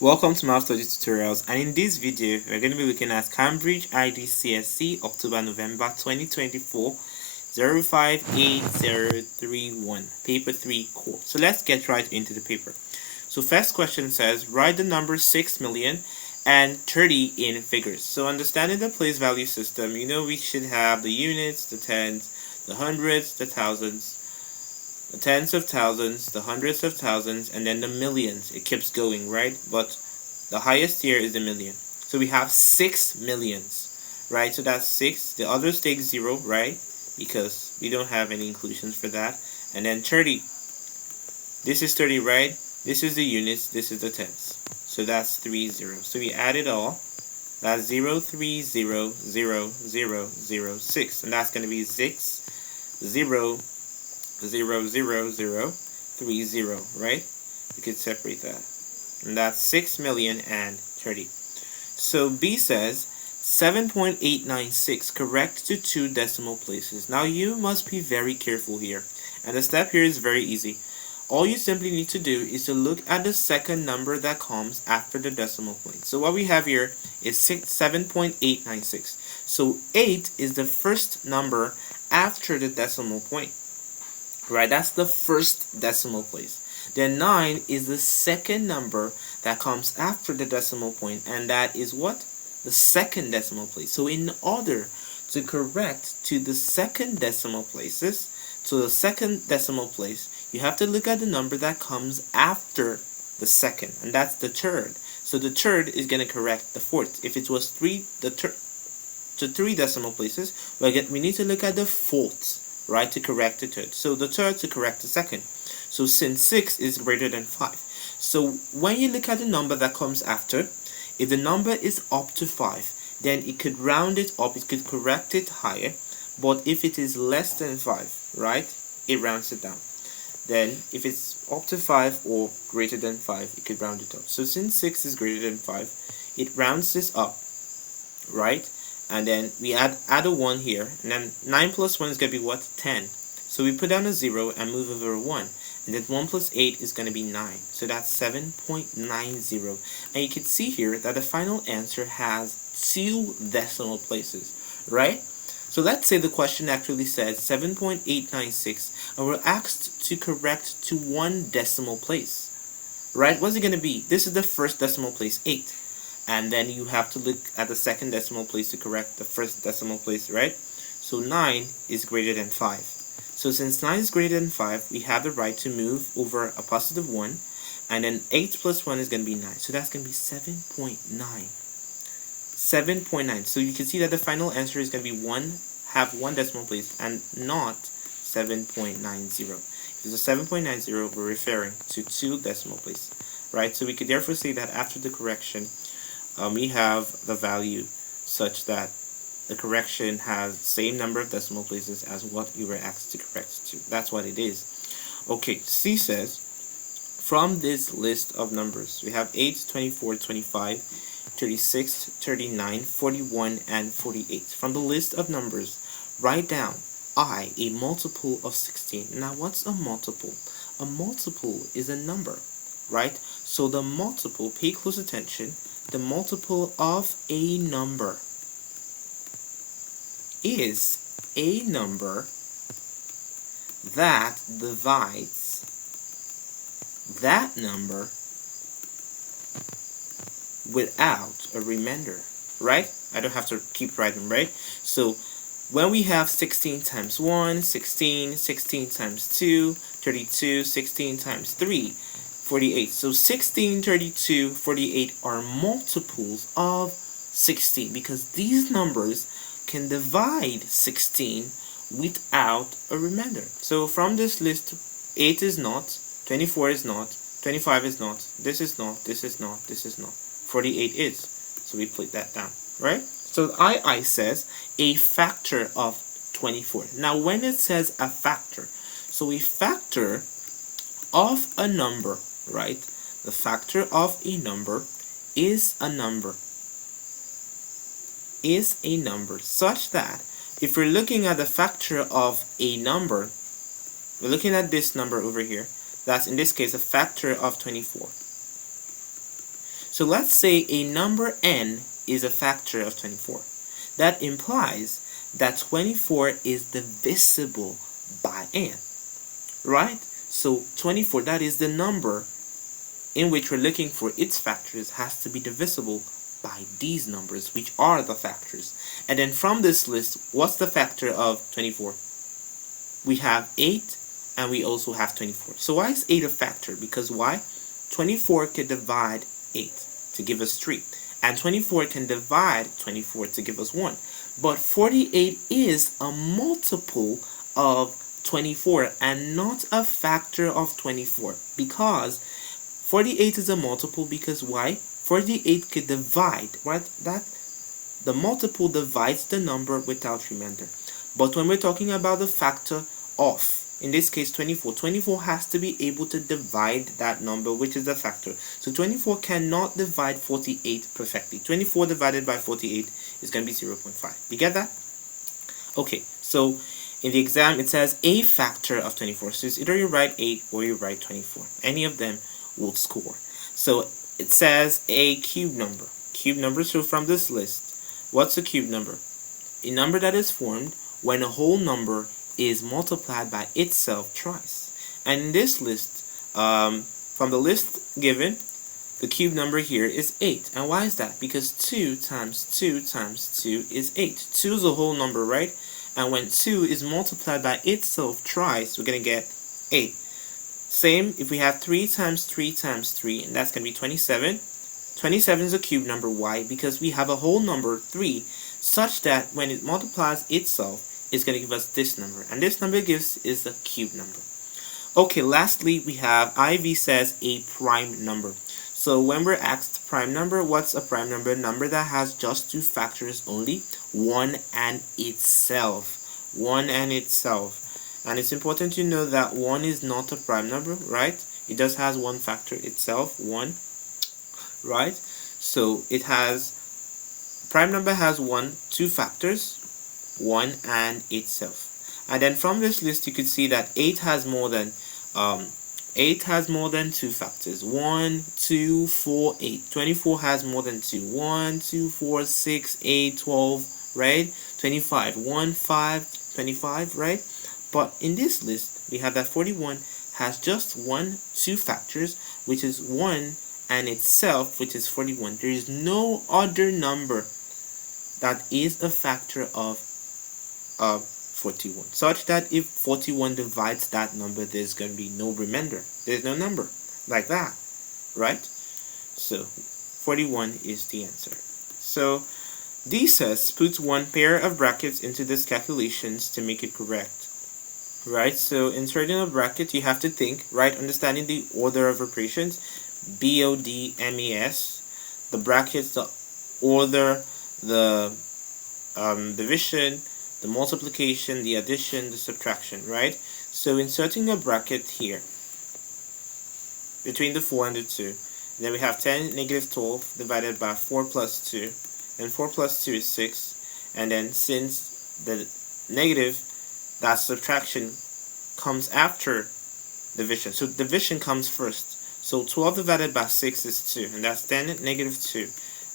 Welcome to Math Study Tutorials, and in this video we're going to be looking at Cambridge IGCSE October-November 2024 058031 Paper 3 Core. So let's get right into the paper. So first question says, write the numbers 6 million and 30 in figures. So understanding the place value system, you know we should have the units, the tens, the hundreds, the thousands, the tens of thousands, the hundreds of thousands, and then the millions. It keeps going, right? But the highest here is the million. So we have 6 millions, right? So that's 6. The others take 0, right? Because we don't have any inclusions for that. And then 30. This is 30, right? This is the units. This is the tens. So that's 3 zeros. So we add it all. That's 0, 3, 0, 0, 0, 0, 6. And that's going to be 6, 0, 0, 0, 0, 3, 0, right? We could separate that. And that's 6 million and 30. So B says 7.896 correct to 2 decimal places. Now you must be very careful here. And the step here is very easy. All you simply need to do is to look at the second number that comes after the decimal point. So what we have here is 7.896. So 8 is the first number after the decimal point. Right, that's the first decimal place. Then 9 is the second number that comes after the decimal point, and that is what? The second decimal place. So in order to correct to the second decimal places, to the second decimal place, you have to look at the number that comes after the second, and that's the third. So the third is going to correct the fourth. If it was 3 decimal places, we need to look at the fourth, right, to correct the third. So the third to correct the second. So since 6 is greater than 5. So when you look at the number that comes after, if the number is up to 5, then it could round it up, it could correct it higher. But if it is less than 5, right, it rounds it down. Then if it's up to 5 or greater than 5, it could round it up. So since 6 is greater than 5, it rounds this up, right? And then we add a 1 here, and then 9 plus 1 is going to be what? 10. So we put down a 0 and move over a 1, and then 1 plus 8 is going to be 9. So that's 7.90. And you can see here that the final answer has 2 decimal places, right? So let's say the question actually says 7.896, and we're asked to correct to 1 decimal place, right? What's it going to be? This is the first decimal place, 8. And then you have to look at the second decimal place to correct the first decimal place, right? So 9 is greater than 5. So since 9 is greater than 5, we have the right to move over a positive 1. And then 8 plus 1 is going to be 9. So that's going to be 7.9. 7.9. So you can see that the final answer is going to be 1 decimal place and not 7.90. If it's a 7.90, we're referring to 2 decimal places, right? So we could therefore say that after the correction, we have the value such that the correction has the same number of decimal places as what we were asked to correct to. That's what it is. Okay, C says, from this list of numbers, we have 8, 24, 25, 36, 39, 41, and 48. From the list of numbers, write down I, a multiple of 16. Now, what's a multiple? A multiple is a number, right? So the multiple, pay close attention, the multiple of a number is a number that divides that number without a remainder, right? I don't have to keep writing, right? So when we have 16 times 1, 16, 16 times 2, 32, 16 times 3, 48. So 16, 32, 48 are multiples of 16 because these numbers can divide 16 without a remainder. So from this list, 8 is not, 24 is not, 25 is not, this is not, this is not, this is not, 48 is. So we put that down, right? So I says a factor of 24. Now when it says a factor, so a factor of a number, right? The factor of a number is a number such that if we're looking at the factor of a number, we're looking at this number over here, that's in this case a factor of 24. So let's say a number n is a factor of 24. That implies that 24 is divisible by n, right? So 24, that is the number in which we're looking for its factors, has to be divisible by these numbers, which are the factors. And then from this list, what's the factor of 24? We have 8 and we also have 24. So why is 8 a factor? Because why? 24 can divide 8 to give us 3. And 24 can divide 24 to give us 1. But 48 is a multiple of 24 and not a factor of 24, because 48 is a multiple because why? 48 could divide, right? That the multiple divides the number without remainder. But when we're talking about the factor of, in this case 24, 24 has to be able to divide that number, which is the factor. So 24 cannot divide 48 perfectly. 24 divided by 48 is going to be 0.5. You get that? Okay, so in the exam it says a factor of 24. So it's either you write 8 or you write 24. Any of them will score. So it says a cube number. Cube number, so from this list, what's a cube number? A number that is formed when a whole number is multiplied by itself twice. And in this list, from the list given, the cube number here is 8. And why is that? Because 2 times 2 times 2 is 8. 2 is a whole number, right? And when 2 is multiplied by itself twice, we're going to get 8. Same if we have 3 times 3 times 3, and that's going to be 27. 27 is a cube number. Why? Because we have a whole number, 3, such that when it multiplies itself, it's going to give us this number. And this number is a cube number. Okay, lastly, we have IV says a prime number. So when we're asked prime number, what's a prime number? A number that has just 2 factors only, 1 and itself. 1 and itself. And it's important to know that 1 is not a prime number, right? It just has 1 factor itself, 1, right? So it has, prime number has 2 factors, 1 and itself. And then from this list you could see that 8 has more than 2 factors. 1, 2, 4, 8. 24 has more than 2. 1, 2, 4, 6, 8, 12, right? 25. 1, 5, 25, right? But in this list, we have that 41 has just 2 factors, which is 1 and itself, which is 41. There is no other number that is a factor of 41, such that if 41 divides that number, there's going to be no remainder. There's no number like that, right? So 41 is the answer. So D says put 1 pair of brackets into this calculations to make it correct. Right, so inserting a bracket, you have to think, right, understanding the order of operations, BODMAS, the brackets, the order, the division, the multiplication, the addition, the subtraction, right? So inserting a bracket here between the 4 and the 2, then we have 10 negative 12 divided by 4 plus 2, and 4 plus 2 is 6, and then since the negative, that subtraction comes after division. So division comes first. So 12 divided by 6 is 2. And that's 10 negative 2.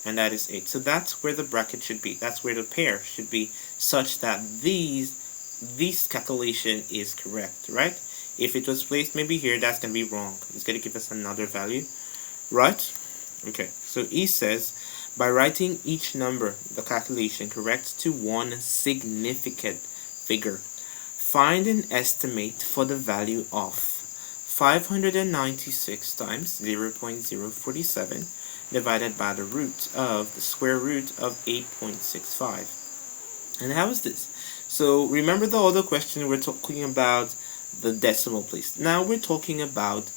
And that is 8. So that's where the bracket should be. That's where the pair should be, such that this calculation is correct, right? If it was placed maybe here, that's going to be wrong. It's going to give us another value, right? Okay. So E says, by writing each number, the calculation correct to one significant figure, find an estimate for the value of 596 times 0.047 divided by the square root of 8.65. And how is this? So remember the other question, we're talking about the decimal place. Now we're talking about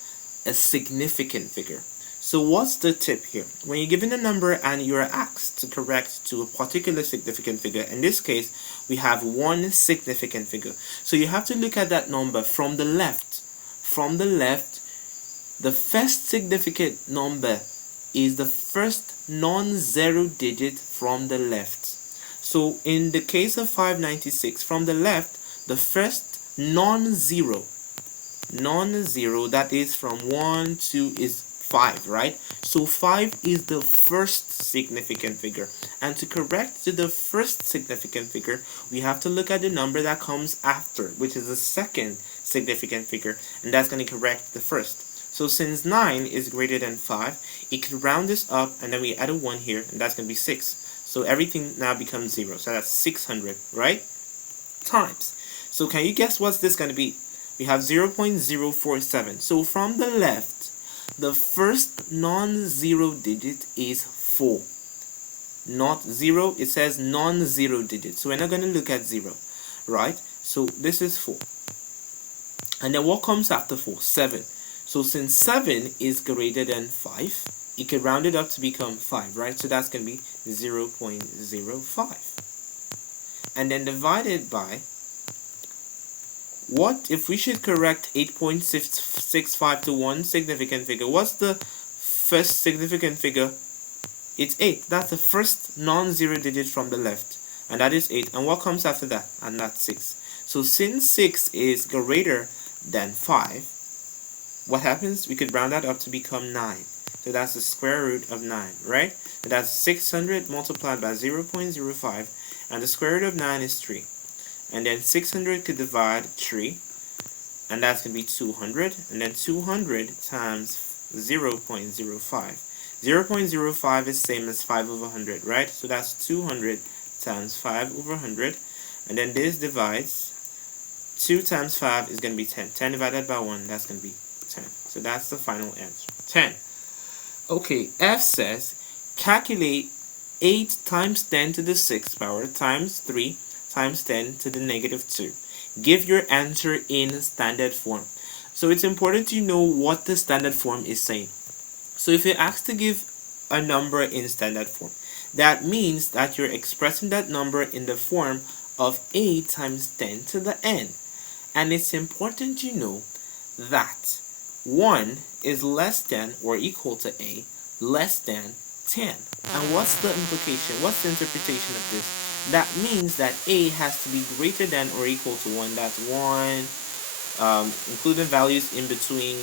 a significant figure. So what's the tip here? When you're given a number and you're asked to correct to a particular significant figure, in this case, we have 1 significant figure. So you have to look at that number from the left. From the left, the first significant number is the first non-zero digit from the left. So in the case of 596, from the left, the first non-zero, that is from 1 to is 5, right? So 5 is the first significant figure. And to correct to the first significant figure, we have to look at the number that comes after, which is the second significant figure, and that's going to correct the first. So since 9 is greater than 5, it could round this up, and then we add a 1 here, and that's going to be 6. So everything now becomes 0. So that's 600, right? Times. So can you guess what's this going to be? We have 0.047. So from the left, the first non-zero digit is 4. Not 0, it says non-zero digit. So we're not going to look at 0, right? So this is 4. And then what comes after 4? 7. So since 7 is greater than 5, it can round it up to become 5, right? So that's going to be 0.05. And then divided by, what if we should correct 8.665 to one significant figure? What's the first significant figure? It's 8. That's the first non-zero digit from the left, and that is 8. And what comes after that? And that's 6. So since 6 is greater than 5, what happens? We could round that up to become 9. So that's the square root of 9, right? So that's 600 multiplied by 0.05, and the square root of 9 is 3. And then 600 could divide 3, and that's going to be 200, and then 200 times 0.05. 0.05 is same as 5 over 100, right? So that's 200 times 5 over 100, and then this divides, 2 times 5 is going to be 10. 10 divided by 1, that's going to be 10. So that's the final answer, 10. Okay, F says, calculate 8 times 10 to the 6th power times 3 times 10 to the negative 2. Give your answer in standard form. So it's important to know what the standard form is saying. So if you're asked to give a number in standard form, that means that you're expressing that number in the form of 8 times 10 to the n. And it's important to know that 1 is less than or equal to a less than 10. And what's the implication? What's the interpretation of this? That means that a has to be greater than or equal to 1. That's 1, including values in between,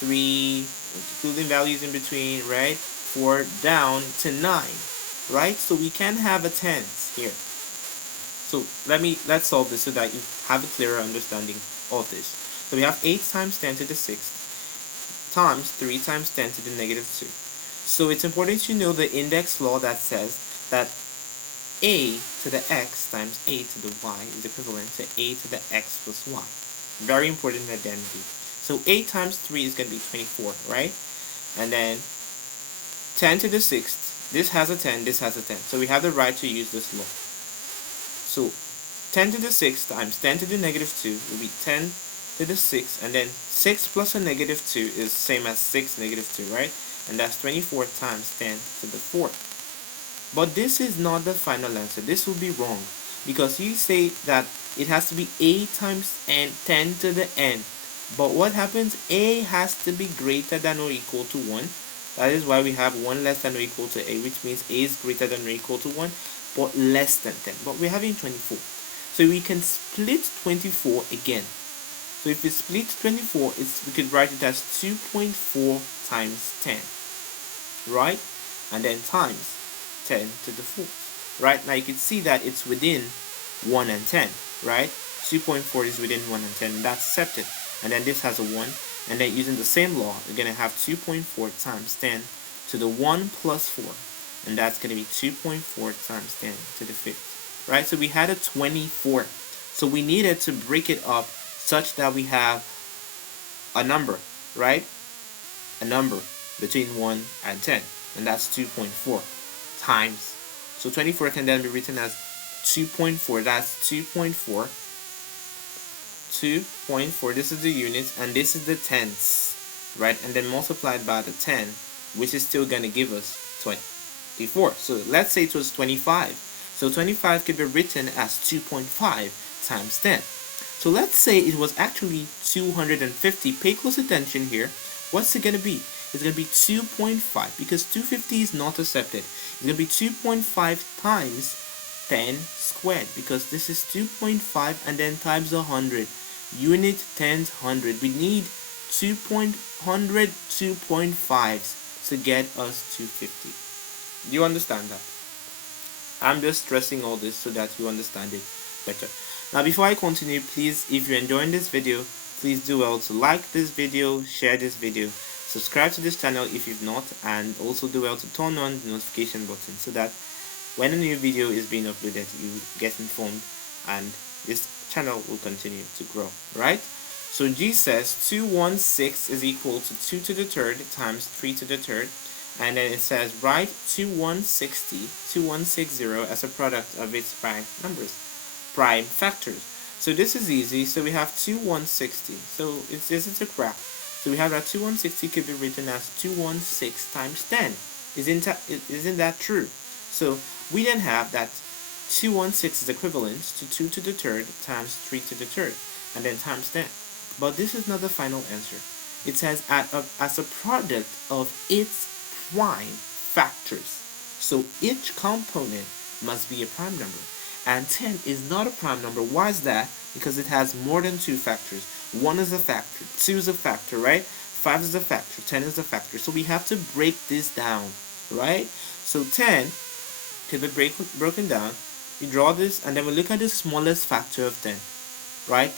3, including values in between, right? 4 down to 9, right? So we can have a tens here. So let's solve this so that you have a clearer understanding of this. So we have 8 times 10 to the 6th times 3 times 10 to the negative 2. So it's important to know the index law that says that a to the x times a to the y is equivalent to a to the x plus y. Very important identity. So 8 times 3 is going to be 24, right? And then 10 to the 6th, this has a 10, this has a 10. So we have the right to use this law. So 10 to the 6th times 10 to the negative 2 will be 10 to the 6th, and then 6 plus a negative 2 is same as 6 negative 2, right? And that's 24 times 10 to the 4th. But this is not the final answer. This will be wrong, because you say that it has to be a times n 10 to the n. But what happens? A has to be greater than or equal to 1. That is why we have 1 less than or equal to a, which means a is greater than or equal to 1, but less than 10. But we're having 24. So we can split 24 again. So if we split 24, we could write it as 2.4 times 10, right? And then times 10 to the 4th, right? Now you can see that it's within 1 and 10, right? 2.4 is within 1 and 10, and that's accepted. And then this has a 1, and then using the same law, we're going to have 2.4 times 10 to the 1 plus 4, and that's going to be 2.4 times 10 to the 5th, right? So we had a 24, so we needed to break it up such that we have a number, right? A number between 1 and 10, and that's 2.4 times. So 24 can then be written as 2.4. That's 2.4. 2.4. This is the units, and this is the tenths, right? And then multiplied by the 10, which is still going to give us 24. So let's say it was 25. So 25 could be written as 2.5 times 10. So let's say it was actually 250. Pay close attention here. What's it going to be? It's going to be 2.5, because 250 is not accepted. It's going to be 2.5 times 10 squared, because this is 2.5 and then times 100. Unit times 100. We need 2.5 to get us 250. Do you understand that? I'm just stressing all this so that you understand it better. Now before I continue, please, if you're enjoying this video, please do well to like this video, share this video, subscribe to this channel if you've not, and also do well to turn on the notification button so that when a new video is being uploaded, you get informed and this channel will continue to grow, right? So G says 216 is equal to 2 to the third times 3 to the third, and then it says write 2160 as a product of its prime numbers, prime factors. So this is easy. So we have 2160. So this is a graph. So we have that 2160 could be written as 216 times 10. Isn't that true? So we then have that 216 is equivalent to 2 to the third times 3 to the third, and then times 10. But this is not the final answer. It says as a product of its prime factors. So each component must be a prime number. And 10 is not a prime number. Why is that? Because it has more than 2 factors. 1 is a factor, 2 is a factor, right? 5 is a factor, 10 is a factor. So we have to break this down, right? So 10 can be broken down. We draw this and then we look at the smallest factor of 10, right?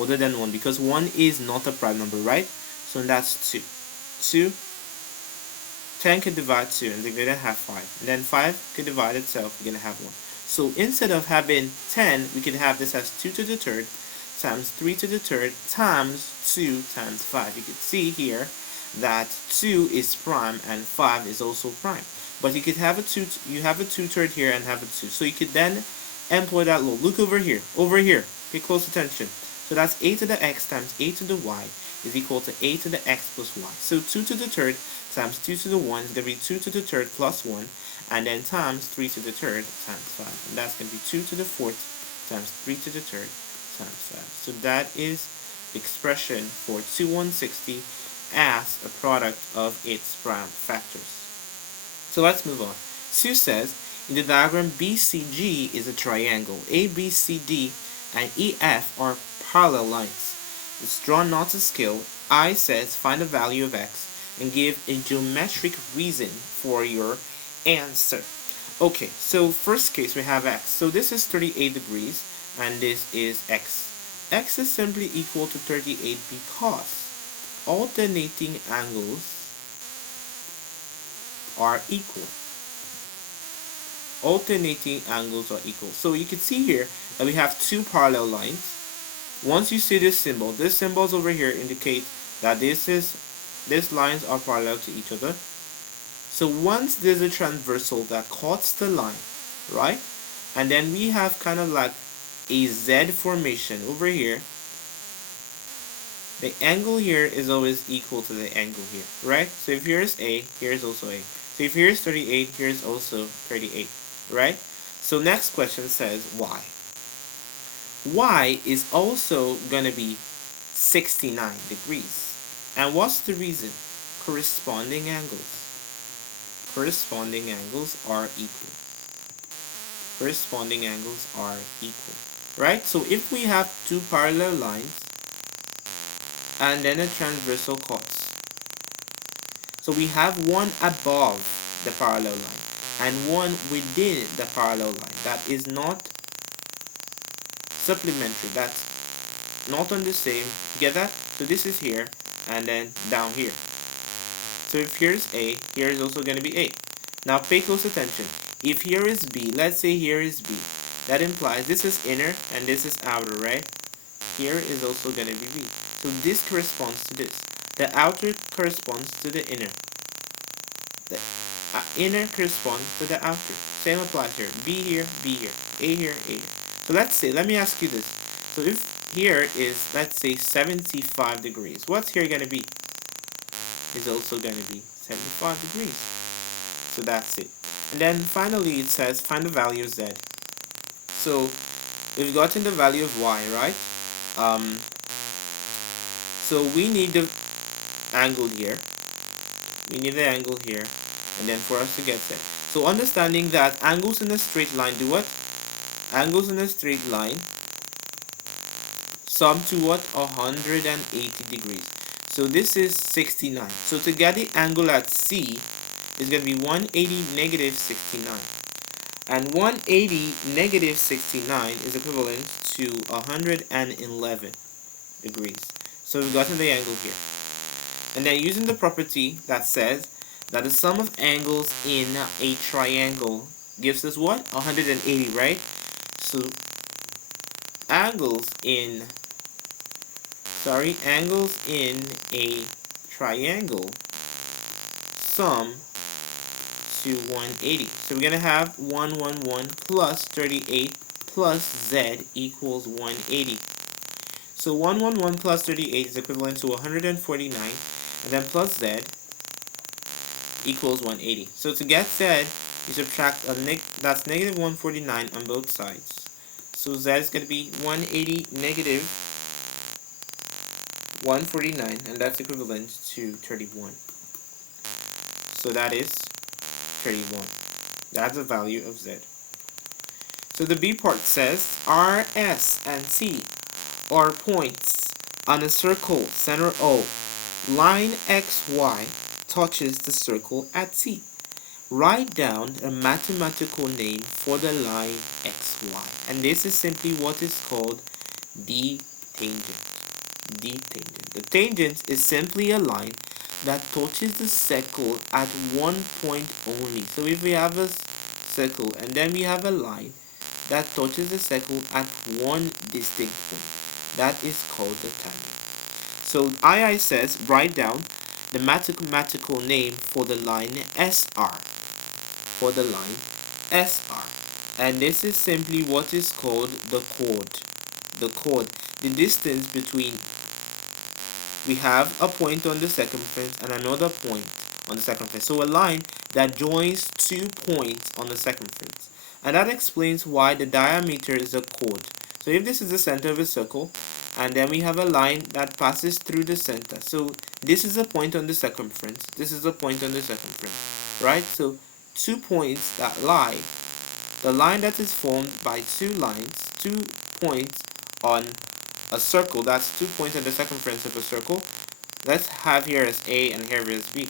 Other than 1, because 1 is not a prime number, right? So that's 2. 10 can divide 2 and we're going to have 5. And then 5 can divide itself, we're going to have 1. So instead of having 10, we could have this as 2 to the third times 3 to the third times 2 times 5. You can see here that 2 is prime and 5 is also prime. But you could have a 2, you have a 2/3 here and have a 2. So you could then employ that law. Look over here, pay close attention. So that's a to the x times a to the y is equal to a to the x plus y. So 2 to the third times 2 to the 1 is going to be 2 to the third plus 1, and then times 3 to the third times 5. And that's going to be 2 to the fourth times 3 to the third times 5. So that is the expression for 2160 as a product of its prime factors. So let's move on. Sue says, in the diagram BCG is a triangle. ABCD and EF are parallel lines. It's drawn not to scale. I says, find the value of x and give a geometric reason for your answer. Okay, so first case we have x. So this is 38 degrees and this is x. X is simply equal to 38 because alternating angles are equal. Alternating angles are equal. So you can see here that we have two parallel lines. Once you see this symbols over here indicate that these lines are parallel to each other. So once there's a transversal that cuts the line, right? And then we have kind of like a Z formation over here. The angle here is always equal to the angle here, right? So if here is A, here is also A. So if here is 38, here is also 38, right? So next question says y. Y is also going to be 69 degrees. And what's the reason? Corresponding angles. Corresponding angles are equal. Corresponding angles are equal, right? So if we have two parallel lines and then a transversal cuts, so we have one above the parallel line and one within the parallel line that is not supplementary, that's not on the same. Get that? So this is here and then down here. So if here's A, here is also going to be A. Now pay close attention. If here is B, let's say here is B, that implies this is inner and this is outer, right? Here is also going to be B. So this corresponds to this. The outer corresponds to the inner. The inner corresponds to the outer. Same applies here. B here, B here. A here, A here. So let me ask you this. So if here is, let's say 75 degrees, what's here going to be? Is also going to be 75 degrees. So that's it. And then finally it says find the value of z. So we've gotten the value of y, right? So we need the angle here. We need the angle here. And then for us to get z. So understanding that angles in a straight line do what? Angles in a straight line sum to what? 180 degrees. So this is 69. So to get the angle at C is going to be 180 negative 69. And 180 negative 69 is equivalent to 111 degrees. So we've gotten the angle here. And then using the property that says that the sum of angles in a triangle gives us what? 180, right? So angles in a triangle sum to 180. So we're going to have 111 plus 38 plus z equals 180. So 111 plus 38 is equivalent to 149, and then plus z equals 180. So to get z, you subtract that's negative 149 on both sides. So z is going to be 180 negative 149, and that's equivalent to 31. So that is 31. That's the value of z. So the B part says R, S, and T are points on a circle center O. Line XY touches the circle at T. Write down a mathematical name for the line XY. And this is simply what is called the tangent. The tangent. The tangent is simply a line that touches the circle at one point only. So if we have a circle and then we have a line that touches the circle at one distinct point, that is called the tangent. So II says write down the mathematical name for the line SR. For the line SR. And this is simply what is called the chord. The chord. The distance between, we have a point on the circumference and another point on the circumference. So a line that joins 2 points on the circumference. And that explains why the diameter is a chord. So if this is the center of a circle, and then we have a line that passes through the center. So this is a point on the circumference. This is a point on the circumference. Right? So 2 points that lie. The line that is formed by 2 lines, 2 points on a circle, that's 2 points on the circumference of a circle. Let's have here as A and here as B.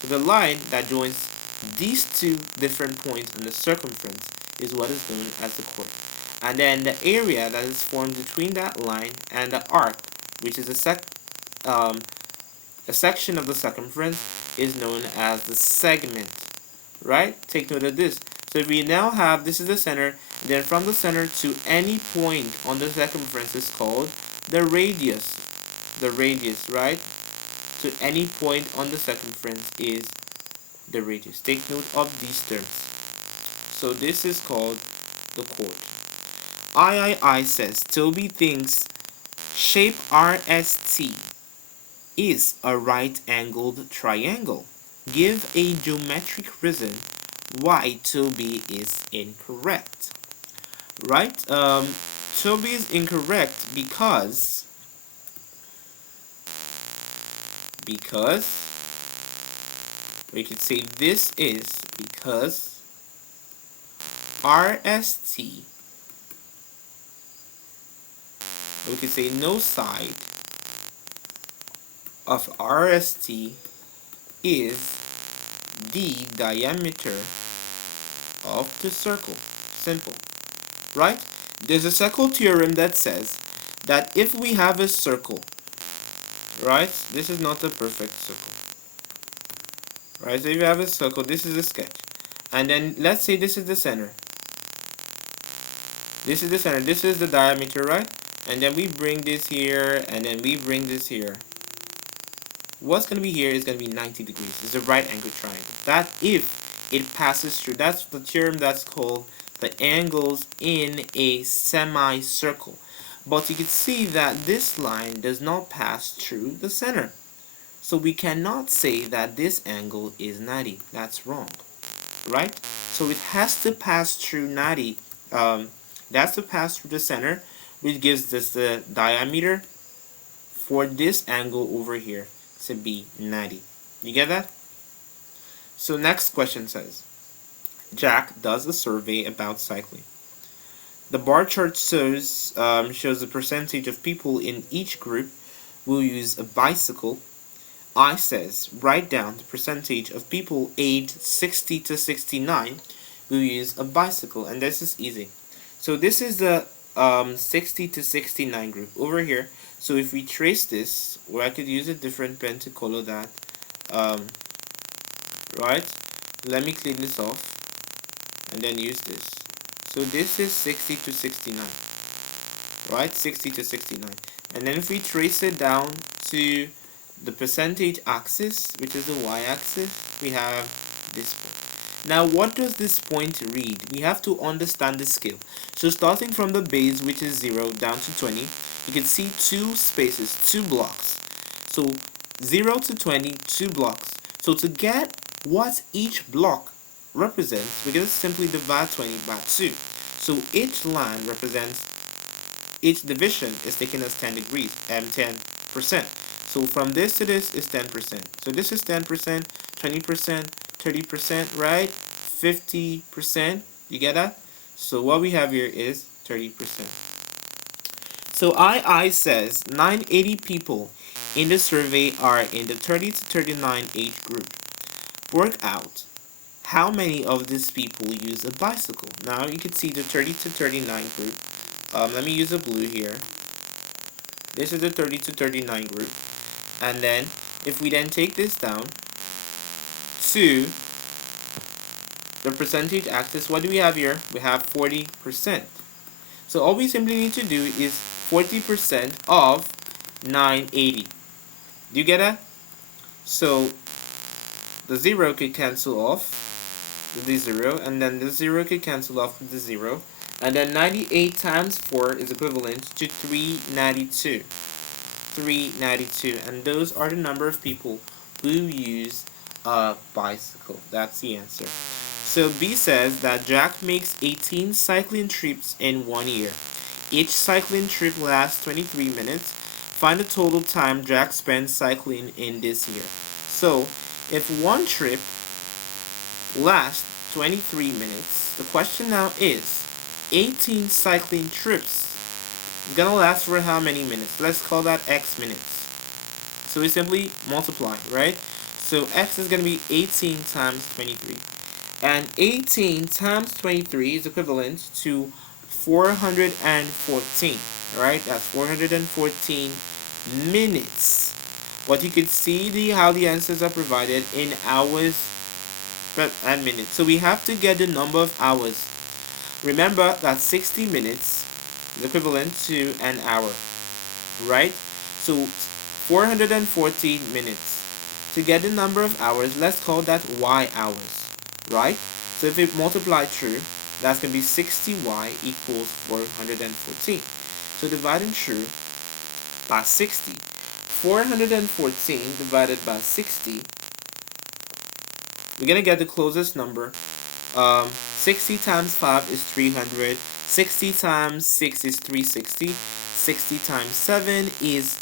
So the line that joins these 2 different points on the circumference is what is known as the chord. And then the area that is formed between that line and the arc, which is a section of the circumference, is known as the segment. Right? Take note of this. So we now have, this is the center, then from the center to any point on the circumference is called the radius. The radius, right? To any point on the circumference is the radius. Take note of these terms. So this is called the chord. III says Toby thinks shape RST is a right-angled triangle. Give a geometric reason why Toby is incorrect. Right? Toby is incorrect because we could say this is because RST, we could say no side of RST is the diameter of the circle. Simple. Right? There's a circle theorem that says that if we have a circle, right? This is not a perfect circle. Right? So if you have a circle, this is a sketch. And then let's say this is the center. This is the center. This is the diameter, right? And then we bring this here, and then we bring this here. What's going to be here is going to be 90 degrees. It's a right angle triangle. That if it passes through, that's the theorem that's called the angles in a semicircle. But you can see that this line does not pass through the center. So we cannot say that this angle is 90. That's wrong. Right? So it has to pass through 90. That's to pass through the center, which gives us the diameter for this angle over here to be 90. You get that? So next question says, Jack does a survey about cycling. The bar chart shows the percentage of people in each group will use a bicycle I says, write down the percentage of people aged 60 to 69 who use a bicycle. And this is easy. So this is the 60 to 69 group over here. So if we trace this, or I could use a different pen to color that, right? Let me clean this off and then use this. So this is 60 to 69, right? 60 to 69. And then if we trace it down to the percentage axis, which is the y-axis, we have this point. Now, what does this point read? We have to understand the scale. So starting from the base, which is 0, down to 20, you can see two spaces, two blocks. So 0 to 20, two blocks. So to get what each block represents, we're going to simply divide 20 by 2. So each line represents, each division is taken as 10 degrees, 10%. So from this to this is 10%. So this is 10%, 20%, 30%, right? 50%. You get that? So what we have here is 30%. So II says 980 people in the survey are in the 30 to 39 age group. Work out how many of these people use a bicycle. Now you can see the 30 to 39 group. Let me use a blue here. This is the 30 to 39 group. And then if we then take this down to the percentage axis, what do we have here? We have 40%. So all we simply need to do is 40% of 980. Do you get that? So the 0 could cancel off with the 0, and then the 0 could cancel off with the 0. And then 98 times 4 is equivalent to 392. 392. And those are the number of people who use a bicycle. That's the answer. So B says that Jack makes 18 cycling trips in 1 year. Each cycling trip lasts 23 minutes. Find the total time Jack spends cycling in this year. So if one trip lasts 23 minutes, the question now is 18 cycling trips gonna last for how many minutes? Let's call that x minutes. So we simply multiply, right? So x is gonna be 18 times 23. And 18 times 23 is equivalent to 414, right? That's 414 minutes. What you can see how the answers are provided in hours and minutes. So we have to get the number of hours. Remember that 60 minutes is equivalent to an hour, right? So 414 minutes. To get the number of hours, let's call that y hours, right? So if we multiply through, that's going to be 60y equals 414. So dividing through by 60. 414 divided by 60, we're going to get the closest number. 60 times 5 is 300. 60 times 6 is 360. 60 times 7 is,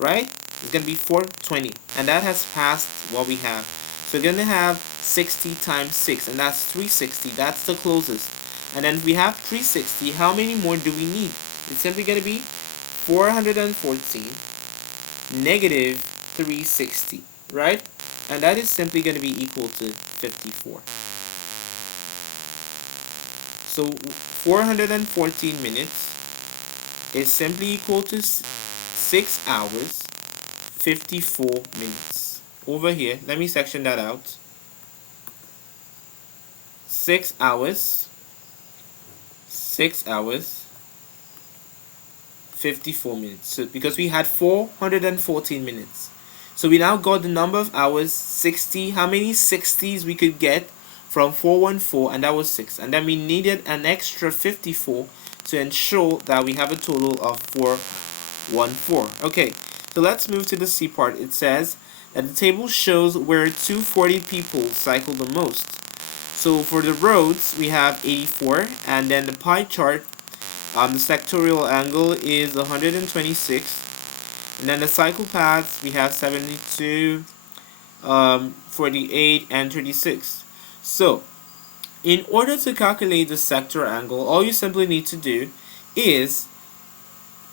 right? It's going to be 420. And that has passed what we have. So we're going to have 60 times 6, and that's 360. That's the closest. And then we have 360. How many more do we need? It's simply going to be 414 negative 360, right? And that is simply going to be equal to 54. So 414 minutes is simply equal to 6 hours 54 minutes. Over here, let me section that out. 6 hours 54 minutes. So because we had 414 minutes, so we now got the number of hours 60. How many 60s we could get from 414, and that was 6, and then we needed an extra 54 to ensure that we have a total of 414. Okay, so let's move to the C part. It says that the table shows where 240 people cycle the most. So for the roads, we have 84, and then the pie chart, the sectorial angle is 126, and then the cycle paths, we have 72, 48, and 36. So in order to calculate the sector angle, all you simply need to do is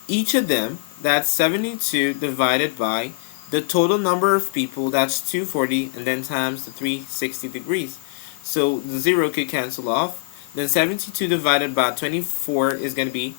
each of them, that's 72 divided by the total number of people, that's 240, and then times the 360 degrees. So the 0 could cancel off. Then 72 divided by 24 is going to be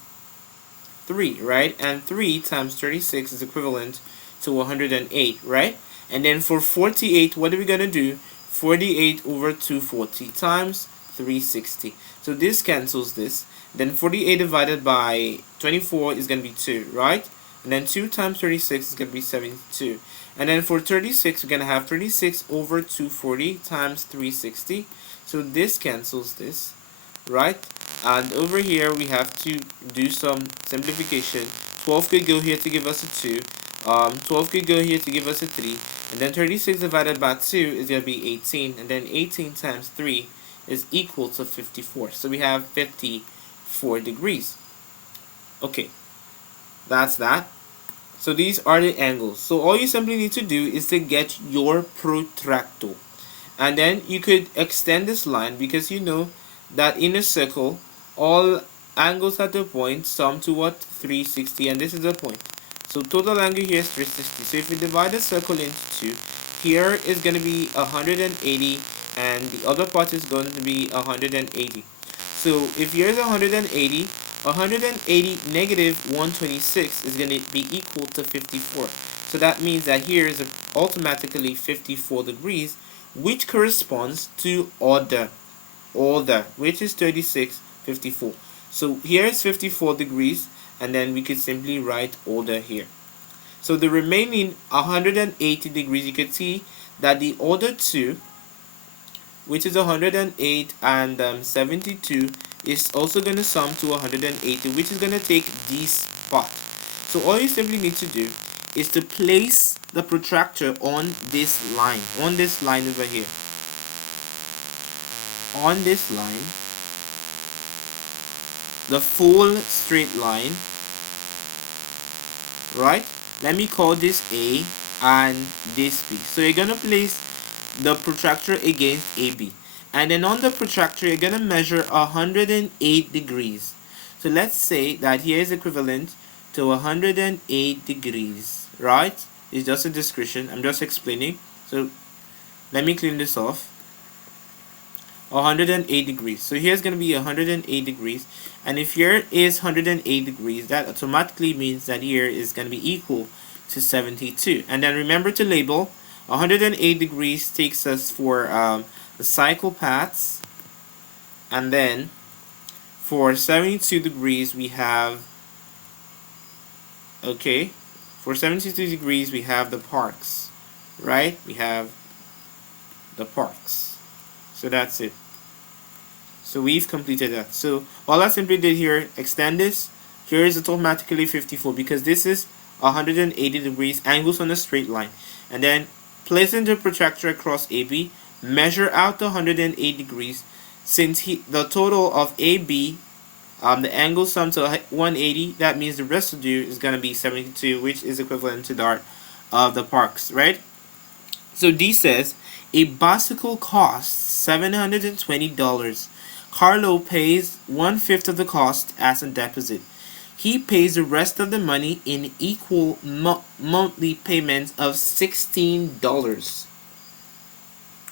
3, right? And 3 times 36 is equivalent to 108, right? And then for 48, what are we going to do? 48 over 240 times 360. So this cancels this. Then 48 divided by 24 is going to be 2, right? And then 2 times 36 is going to be 72. And then for 36, we're going to have 36 over 240 times 360. So this cancels this, right? And over here, we have to do some simplification. 12 could go here to give us a 2. 12 could go here to give us a 3. And then 36 divided by 2 is going to be 18. And then 18 times 3 is equal to 54. So we have 54 degrees. Okay, that's that. So these are the angles. So all you simply need to do is to get your protractor. And then you could extend this line, because you know that in a circle, all angles at the point sum to what? 360, and this is the point. So total angle here is 360. So if we divide the circle into 2, here is going to be 180, and the other part is going to be 180. So if here is 180, 180 negative 126 is going to be equal to 54. So that means that here is automatically 54 degrees, which corresponds to order, which is 36, 54. So here is 54 degrees, and then we could simply write order here. So the remaining 180 degrees, you could see that the order 2, which is 108 and 72, is also going to sum to 180, which is going to take this part. So all you simply need to do is to place the protractor on this line over here. On this line, the full straight line, right? Let me call this A and this B. So you're going to place the protractor against AB. And then on the protractor, you're going to measure 108 degrees. So let's say that here is equivalent to 108 degrees, right? It's just a description. I'm just explaining. So let me clean this off. 108 degrees. So here's going to be 108 degrees. And if here is 108 degrees, that automatically means that here is going to be equal to 72. And then remember to label. 108 degrees takes us for the cycle paths, and then for 72 degrees we have, okay, for 72 degrees we have the parks, right? We have the parks. So that's it. So we've completed that. So all I simply did here, extend this. Here is automatically 54, because this is 180 degrees, angles on a straight line. And then placing the protractor across AB, measure out the 108 degrees. Since the total of AB, the angle sum to 180, that means the residue is going to be 72, which is equivalent to that of the parks, right? So D says, a bicycle costs $720. Carlo pays 1/5 of the cost as a deposit. He pays the rest of the money in equal monthly payments of $16.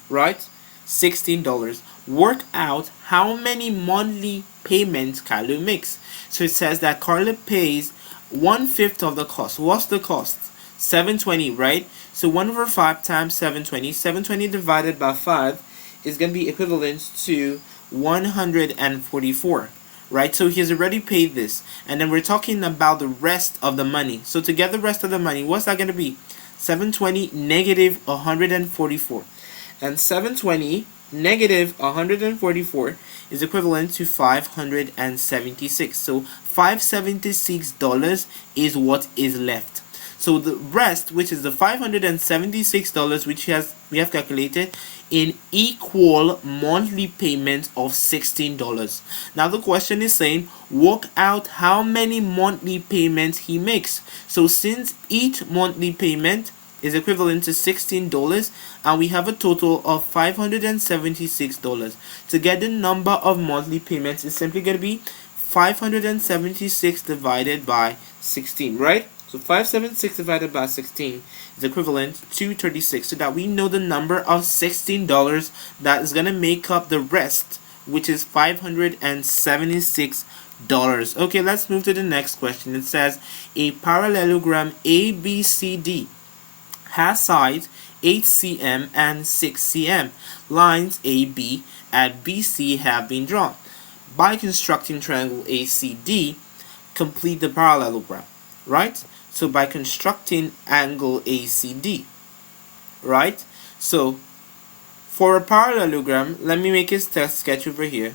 Right? $16. Work out how many monthly payments Carlo makes. So it says that Carlo pays 1/5 of the cost. What's the cost? 720, right? So 1/5 times 720. 720 divided by 5 is going to be equivalent to 144. Right? So he's already paid this. And then we're talking about the rest of the money. So to get the rest of the money, what's that going to be? 720 negative 144. And 720 negative 144 is equivalent to 576. So $576 is what is left. So the rest, which is the $576, which we have calculated in equal monthly payments of $16. Now the question is saying, work out how many monthly payments he makes. So since each monthly payment is equivalent to $16, and we have a total of $576. To get the number of monthly payments is simply going to be 576 divided by 16, right? So 576 divided by 16 is equivalent to 36, so that we know the number of $16 that is going to make up the rest, which is $576. Okay, let's move to the next question. It says a parallelogram ABCD has sides 8 cm and 6 cm. Lines AB and BC have been drawn. By constructing triangle ACD, complete the parallelogram, right? So by constructing angle ACD, right? So for a parallelogram, let me make a sketch over here,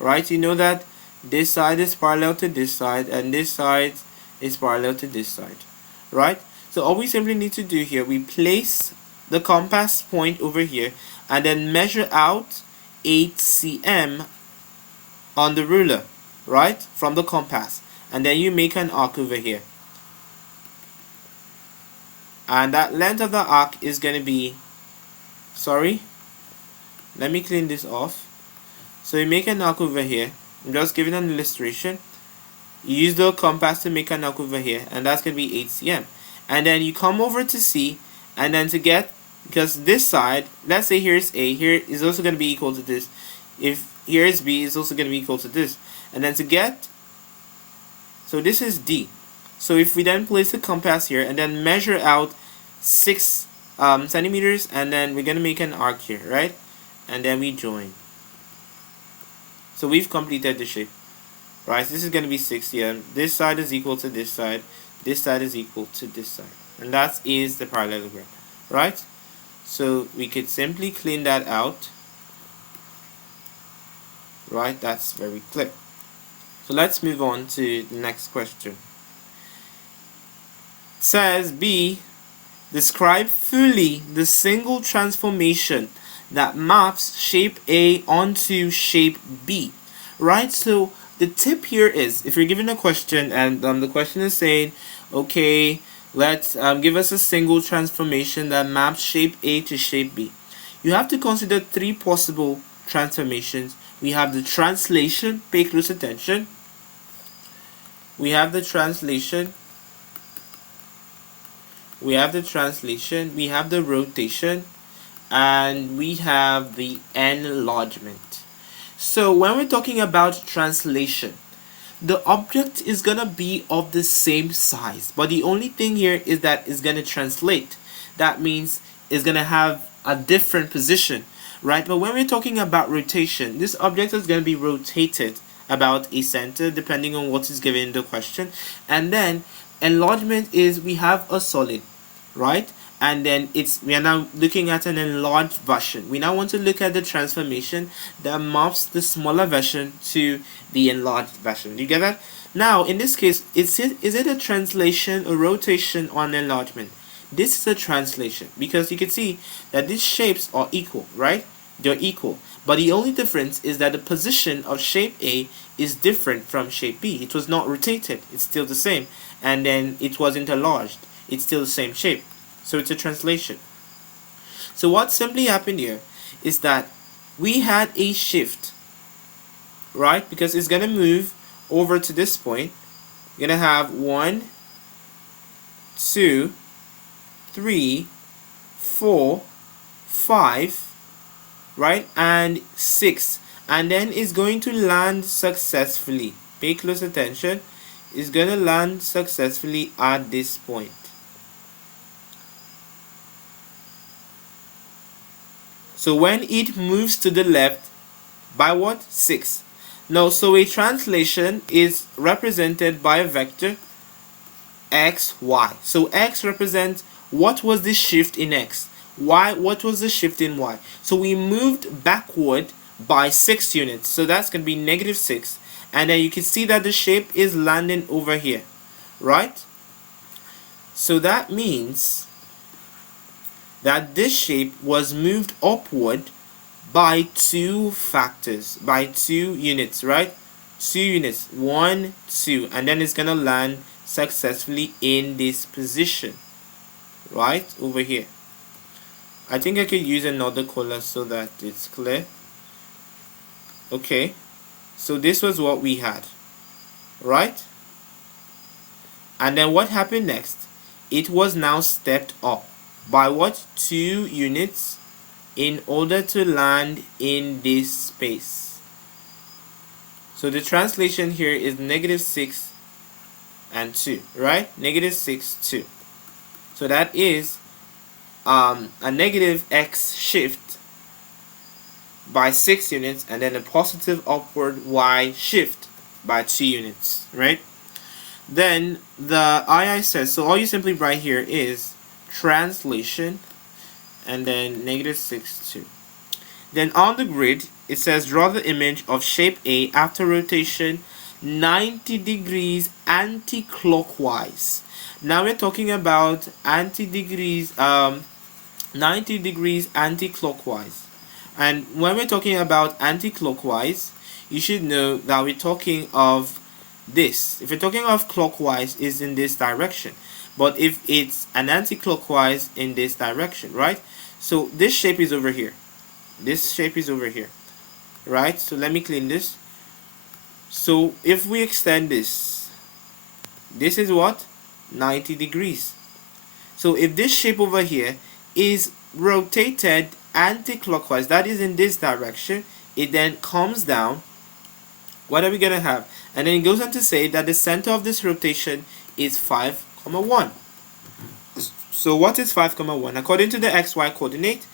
right? You know that this side is parallel to this side and this side is parallel to this side, right? So all we simply need to do here, we place the compass point over here and then measure out 8 cm on the ruler, right, from the compass, and then you make an arc over here, and that length of the arc is going to be, sorry, let me clean this off. So you make an arc over here. I'm just giving an illustration. You use the compass to make an arc over here, and that's going to be 8 cm. And then you come over to C, and then to get, because this side, let's say here's A, here is also going to be equal to this. If here is B, is also going to be equal to this. And then to get, so this is D. So if we then place the compass here and then measure out 6 centimeters, and then we're going to make an arc here, right? And then we join. So we've completed the shape, right? This is going to be 6 cm. This side is equal to this side. This side is equal to this side. And that is the parallelogram, right? So we could simply clean that out, right? That's very clear. So let's move on to the next question. It says B, describe fully the single transformation that maps shape A onto shape B, right? So the tip here is, if you're given a question and the question is saying, okay, let's give us a single transformation that maps shape A to shape B, you have to consider 3 possible transformations. We have the translation, pay close attention. We have the translation. We have the translation. We have the rotation. And we have the enlargement. So when we're talking about translation, the object is gonna be of the same size, but the only thing here is that it's gonna translate. That means it's gonna have a different position, right? But when we're talking about rotation, this object is gonna be rotated about a center depending on what is given in the question. And then enlargement is we have a solid, right? And then we are now looking at an enlarged version. We now want to look at the transformation that maps the smaller version to the enlarged version. Do you get that? Now, in this case, is it a translation, a rotation, or an enlargement? This is a translation, because you can see that these shapes are equal, right? They're equal. But the only difference is that the position of shape A is different from shape B. It was not rotated. It's still the same. And then it wasn't enlarged. It's still the same shape. So it's a translation. So what simply happened here is that we had a shift, right? Because it's going to move over to this point. You're going to have 1, 2, 3, 4, 5, right? And 6. And then it's going to land successfully. Pay close attention. It's going to land successfully at this point. So when it moves to the left, by what? 6. Now, so a translation is represented by a vector x, y. So x represents what was the shift in x. Y, what was the shift in y. So we moved backward by 6 units. So that's going to be -6. And then you can see that the shape is landing over here, right? So that means that this shape was moved upward by 2 factors, by 2 units, right? 2 units, 1, 2, and then it's gonna land successfully in this position, right? Over here. I think I could use another color so that it's clear. Okay, so this was what we had, right? And then what happened next? It was now stepped up by what? 2 units in order to land in this space. So the translation here is -6 and 2, right? -6, 2. So that is a negative x shift by 6 units, and then a positive upward y shift by 2 units, right? Then the II says, so all you simply write here is translation and then -6, 2. Then on the grid, it says draw the image of shape A after rotation 90 degrees anti-clockwise. Now we're talking about 90 degrees anti-clockwise. And when we're talking about anti-clockwise, you should know that we're talking of this. If you're talking of clockwise, is in this direction. But if it's an anti-clockwise, in this direction, right? So this shape is over here. This shape is over here, right? So let me clean this. So if we extend this, this is what? 90 degrees. So if this shape over here is rotated anti-clockwise, that is in this direction, it then comes down. What are we going to have? And then it goes on to say that the center of this rotation is 5, 1. So what is 5, 1? According to the xy coordinate,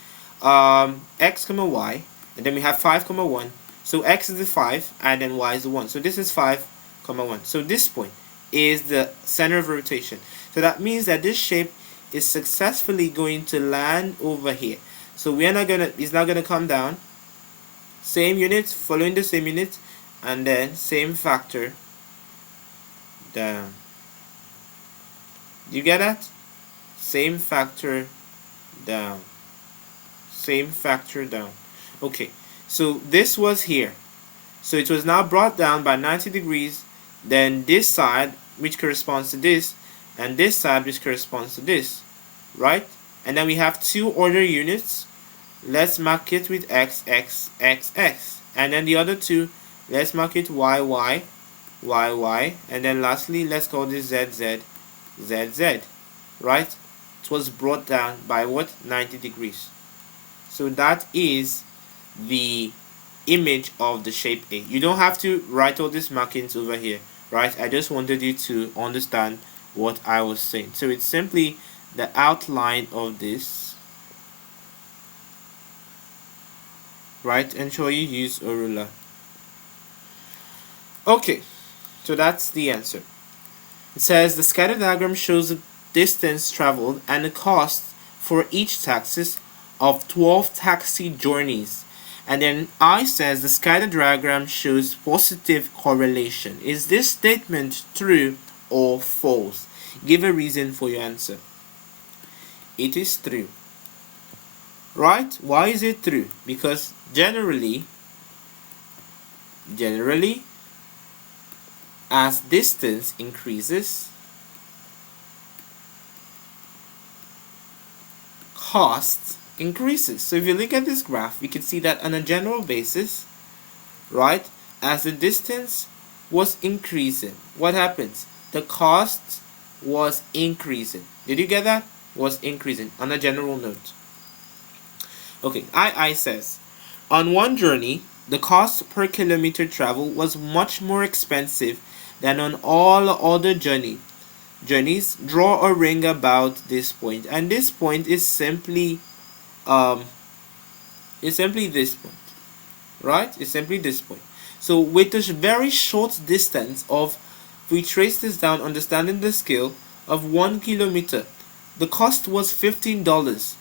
x, y, and then we have 5, 1. So x is the 5, and then y is the 1. So this is 5, 1. So this point is the center of rotation. So that means that this shape is successfully going to land over here. So we are not gonna, it's not gonna come down. Same units, following the same units, and then same factor down. You get that? Same factor down. Same factor down. Okay, so this was here. So it was now brought down by 90 degrees. Then this side, which corresponds to this, and this side, which corresponds to this, right? And then we have 2 order units. Let's mark it with x, x, x, x. And then the other 2, let's mark it y, y, y, y. And then lastly, let's call this z, z, z, z, right? It was brought down by what? 90 degrees. So that is the image of the shape A. You don't have to write all these markings over here, right? I just wanted you to understand what I was saying. So it's simply the outline of this, right? Ensure you use a ruler. Okay, so that's the answer. It says the scatter diagram shows the distance traveled and the cost for each taxi of 12 taxi journeys. And then I says the scatter diagram shows positive correlation. Is this statement true or false? Give a reason for your answer. It is true. Right? Why is it true? Because generally, as distance increases, cost increases. So if you look at this graph, you can see that on a general basis, right, as the distance was increasing, what happens? The cost was increasing. Did you get that? Was increasing on a general note. Okay, I says, on one journey, the cost per kilometer travel was much more expensive than on all other journeys. Draw a ring about this point, and this point is simply this point, right? It's simply this point. So with a very short distance of, if we trace this down, understanding the scale of 1 kilometer, the cost was $15.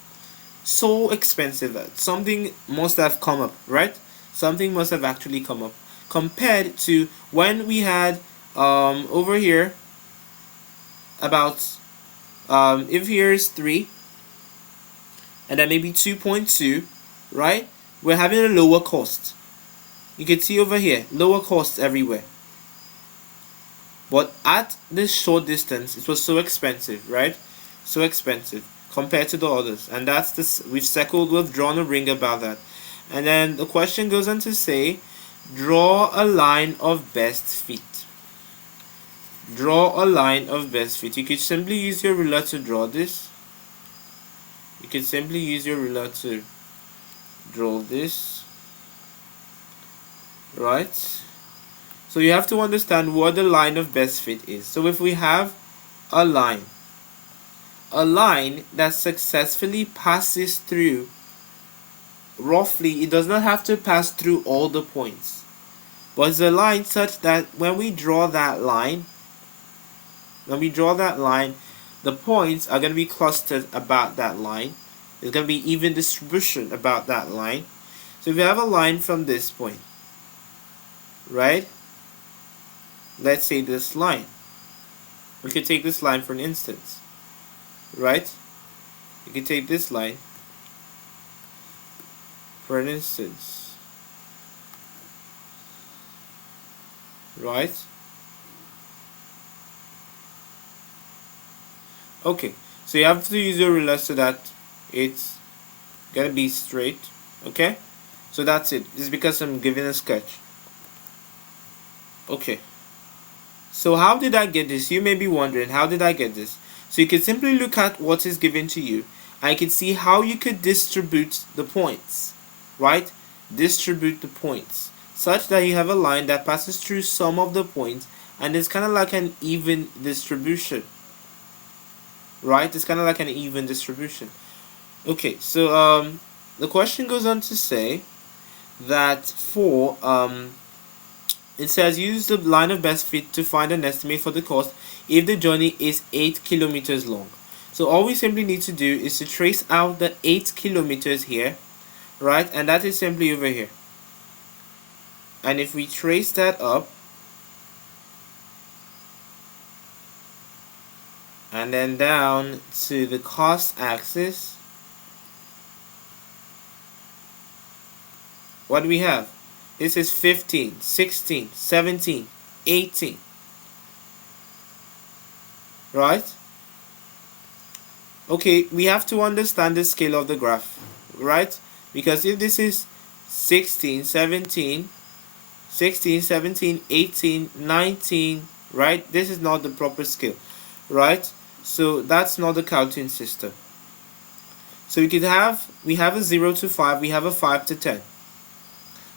So expensive. Something must have come up, right? Something must have actually come up compared to when we had over here about if here is 3 and then maybe 2.2, right? We're having a lower cost. You can see over here, lower costs everywhere. But at this short distance, it was so expensive, right? So expensive compared to the others. And that's this, we've circled, we've drawn a ring about that. And then the question goes on to say, draw a line of best fit. draw a line of best fit. You could simply use your ruler to draw this. You could simply use your ruler to draw this, right? So you have to understand what the line of best fit is. So if we have a line that successfully passes through, roughly, it does not have to pass through all the points, but it's a line such that when we draw that line, the points are going to be clustered about that line. There's going to be even distribution about that line. So if you have a line from this point, right? Let's say this line. We could take this line for an instance, right? You can take this line for an instance, right? Okay, so you have to use your ruler so that it's gonna be straight. Okay, so that's it. This is because I'm giving a sketch. Okay, so how did I get this? You may be wondering, how did I get this? So you can simply look at what is given to you, and you can see how you could distribute the points, right? Distribute the points such that you have a line that passes through some of the points, and it's kind of like an even distribution, right? It's kind of like an even distribution. Okay, so the question goes on to say that for it says use the line of best fit to find an estimate for the cost if the journey is 8 kilometers long. So all we simply need to do is to trace out the 8 kilometers here, right? And that is simply over here. And if we trace that up, and then down to the cost axis, what do we have? This is 15, 16, 17, 18. Right? Okay, we have to understand the scale of the graph, right? Because if this is 16, 17, 18, 19, right? This is not the proper scale, right? So that's not the counting system. So we have a 0 to 5, we have a 5 to 10.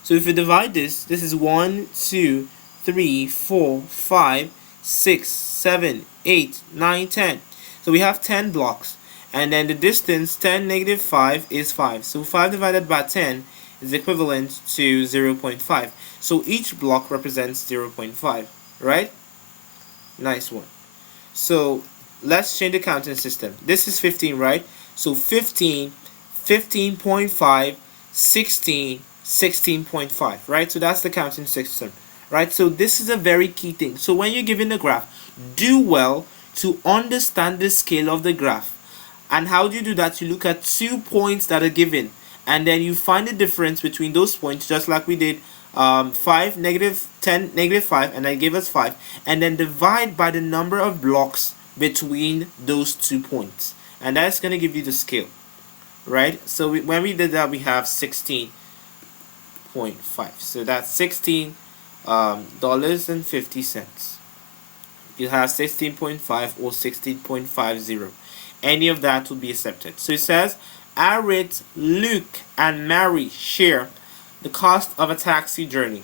So if you divide this is 1, 2, 3, 4, 5, 6, 7, 8, 9, 10. So we have 10 blocks. And then the distance, 10 negative 5 is 5. So 5 divided by 10 is equivalent to 0.5. So each block represents 0.5, right? Nice one. So let's change the counting system. This is 15, right? So 15, 15.5, 16, 16.5, right? So that's the counting system, right? So this is a very key thing. So when you're given the graph, do well to understand the scale of the graph. And how do you do that? You look at 2 points that are given, and then you find the difference between those points, just like we did 5, negative 10, negative 5, and that gave us 5, and then divide by the number of blocks between those 2 points, and that's going to give you the scale, right? So when we did that, we have 16.5. So that's $16.50. You have 16.5 or 16.50. Any of that will be accepted. So it says, Arit, Luke, and Mary share the cost of a taxi journey.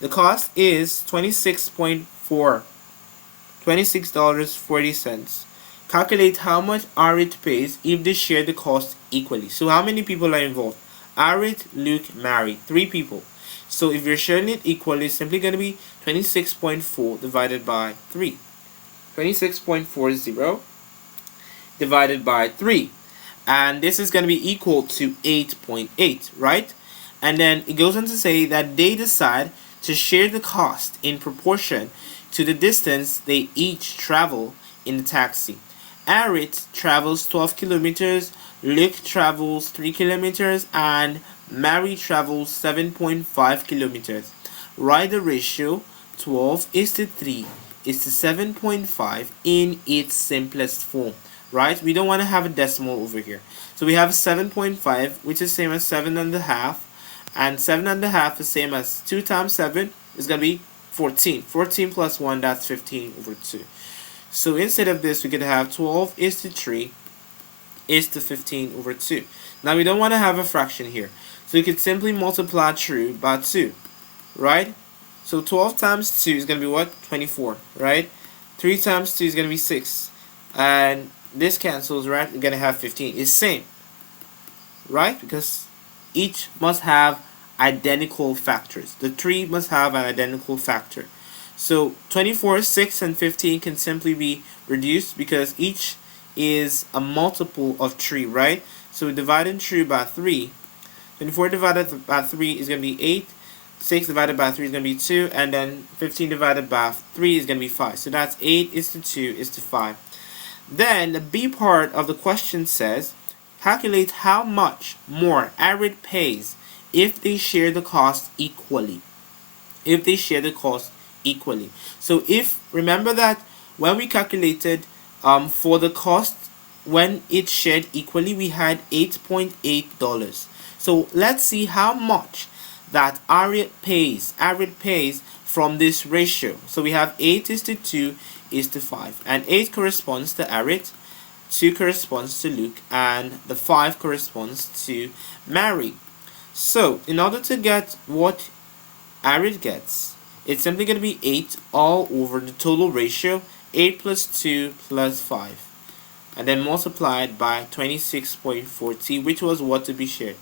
The cost is $26.40. Calculate how much Arit pays if they share the cost equally. So how many people are involved? Arit, Luke, Mary, 3 people. So if you're sharing it equally, it's simply going to be 26.4 divided by 3. 26.40 divided by 3. And this is going to be equal to 8.8, right? And then it goes on to say that they decide to share the cost in proportion to the distance they each travel in the taxi. Arit travels 12 kilometers, Luke travels 3 kilometers, and Mary travels 7.5 kilometers. Write the ratio 12:3 is to 7.5 in its simplest form, right? We don't want to have a decimal over here. So we have 7.5, which is same as 7.5, and 7.5 is same as 2 times 7 is going to be 14. 14 plus 1, that's 15 over 2. So instead of this, we could have 12 is to 3 is to 15 over 2. Now we don't want to have a fraction here. So we could simply multiply through by 2, right? So 12 times 2 is going to be what? 24, right? 3 times 2 is going to be 6. And this cancels, right? We're going to have 15. It's same, right? Because each must have identical factors. The 3 must have an identical factor. So 24, 6, and 15 can simply be reduced because each is a multiple of 3, right? So we divide 3 by 3. 24 divided by 3 is going to be 8. 6 divided by 3 is going to be 2. And then 15 divided by 3 is going to be 5. So that's 8 is to 2 is to 5. Then the B part of the question says, calculate how much more Arid pays if they share the cost equally. If they share the cost equally. So remember that when we calculated for the cost when it's shared equally, we had $8.8. So let's see how much that Arid pays from this ratio. So we have 8 is to 2 is to 5, and 8 corresponds to Arid, 2 corresponds to Luke, and the 5 corresponds to Mary. So in order to get what Arid gets, it's simply going to be 8 all over the total ratio, 8 plus 2 plus 5, and then multiplied by 26.40, which was what to be shared.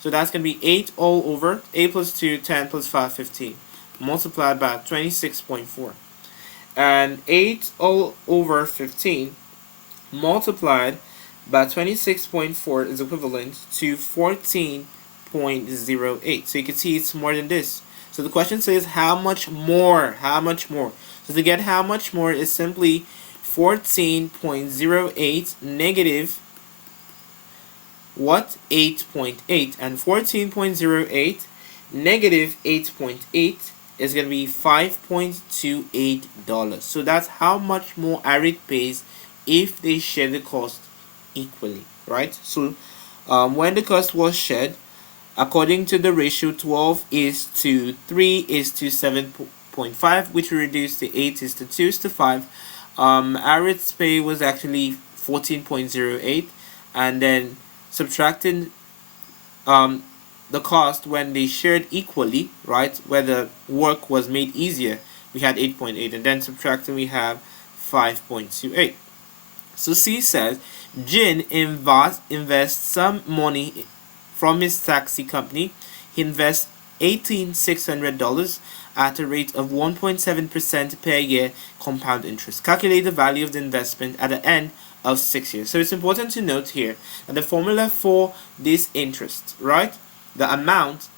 So that's going to be 8 all over 8 plus 2, 10 plus 5, 15, multiplied by 26.4. And 8 all over 15 multiplied by 26.4 is equivalent to 14.08. So you can see it's more than this. So the question says how much more? How much more? So to get how much more is simply 14.08 negative what? 8.8. And 14.08 negative 8.8 is going to be $5.28. So that's how much more Arid pays if they share the cost equally, right? So when the cost was shared, according to the ratio 12 is to 3 is to 7.5, which we reduced to 8 is to 2 is to 5. Arid's pay was actually 14.08, and then subtracting the cost when they shared equally, right, where the work was made easier, we had 8.8, and then subtracting we have 5.28. So C says Jin invests some money from his taxi company. He invests $18,600 at a rate of 1.7% per year compound interest. Calculate the value of the investment at the end of 6 years. So it's important to note here that the formula for this interest, right, the amount,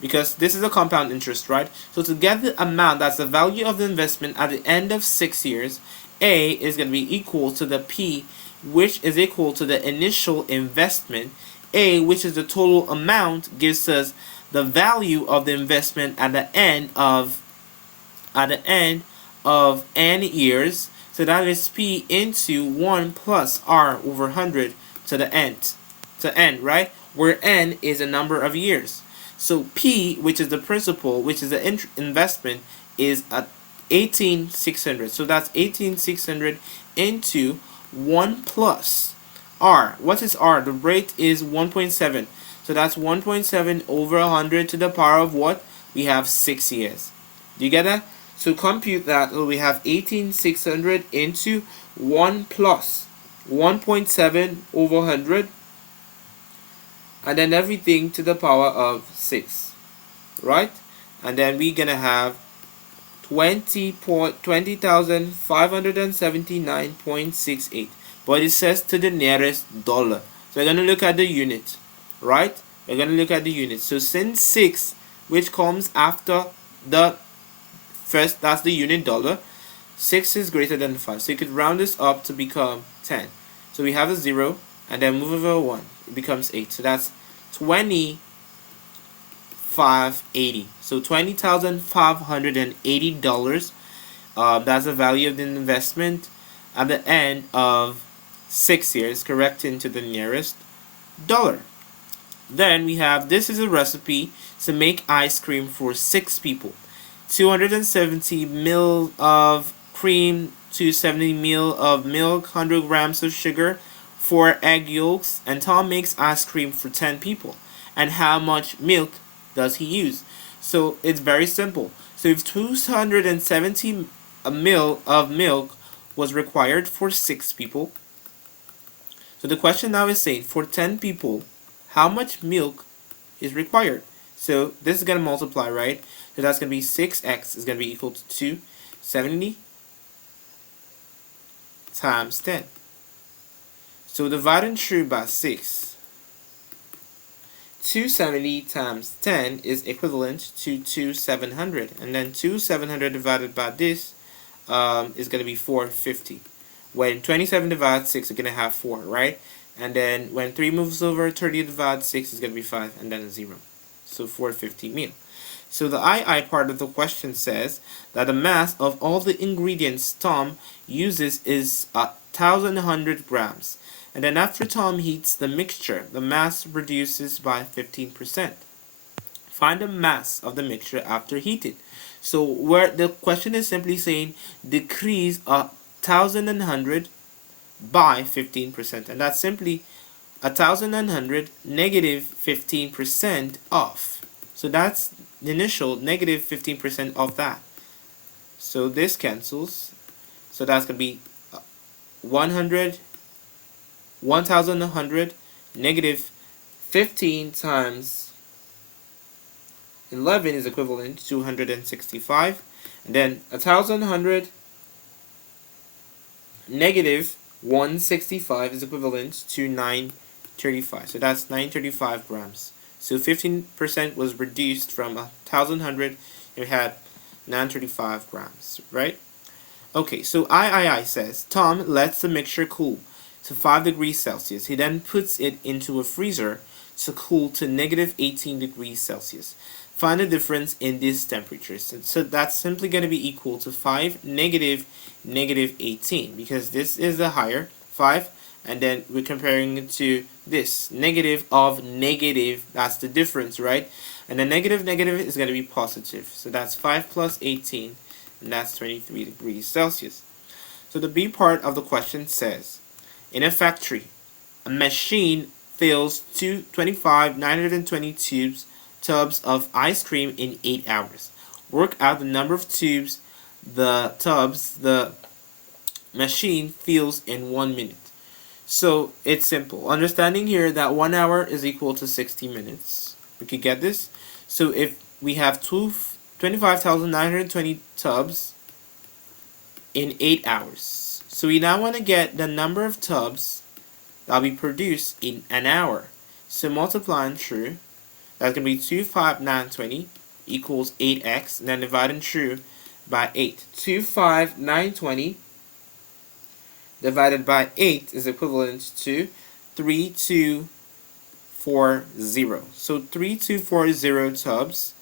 because this is a compound interest, right? So to get the amount, that's the value of the investment at the end of 6 years, A is going to be equal to the P, which is equal to the initial investment. A, which is the total amount, gives us the value of the investment at the end of n years. So that is P into 1 plus R over 100 to the n, right? Where n is a number of years. So P, which is the principal, which is the investment, is at 18,600. So that's 18,600 into 1 plus R. What is R? The rate is 1.7. So that's 1.7 over 100 to the power of what? We have 6 years. Do you get that? So compute that. We have 18,600 into 1 plus 1.7 over 100, and then everything to the power of 6, right? And then we're gonna have 20,579.68, but it says to the nearest dollar. So we're gonna look at the unit, right? We're gonna look at the unit. So since 6, which comes after the first, that's the unit dollar, 6 is greater than 5. So you could round this up to become 10. So we have a 0, and then move over 1. It becomes 8. So that's 20,580. So $20,580. That's the value of the investment at the end of 6 years, correcting to the nearest dollar. Then we have, this is a recipe to make ice cream for 6 people. 270 ml of cream, 270 ml of milk, 100 grams of sugar, 4 egg yolks, and Tom makes ice cream for 10 people. And how much milk does he use? So it's very simple. So if 270 ml of milk was required for 6 people, so the question now is saying for 10 people, how much milk is required? So this is going to multiply, right? So that's going to be 6x is going to be equal to 270 times 10. So dividing through by 6. 270 times 10 is equivalent to 2,700. And then 2,700 divided by this is going to be 450. When 27 divides 6, you're going to have 4, right? And then when 3 moves over, 30 divides 6 is going to be 5, and then a 0. So 450 ml. So the II part of the question says that the mass of all the ingredients Tom uses is 1,100 grams. And then after Tom heats the mixture, the mass reduces by 15%. Find the mass of the mixture after heated. So where the question is simply saying decrease 1,100 by 15%, and that's simply 1,100 negative 15% off. So that's the initial negative 15% of that. So this cancels. So that's going to be 1,100 negative 15 times 11 is equivalent to 265. And then 1,100 negative 165 is equivalent to 935. So that's 935 grams. So 15% was reduced from 1,100 and we had 935 grams, right? Okay, so III says Tom lets the mixture cool to 5 degrees Celsius. He then puts it into a freezer to cool to negative 18 degrees Celsius. Find the difference in these temperatures. So that's simply going to be equal to 5 negative 18, because this is the higher 5, and then we're comparing it to this negative of negative. That's the difference, right? And the negative is going to be positive. So that's 5 plus 18, and that's 23 degrees Celsius. So the B part of the question says, in a factory, a machine fills 920 tubs of ice cream in 8 hours. Work out the number of tubs the machine fills in 1 minute. So it's simple. Understanding here that 1 hour is equal to 60 minutes. We could get this. So if we have 25,920 tubs in 8 hours. So we now want to get the number of tubs that will be produced in an hour. So multiplying through, that's going to be 25,920 equals 8x, and then dividing through by 8. 25,920 divided by 8 is equivalent to 3240. So 3240 tubs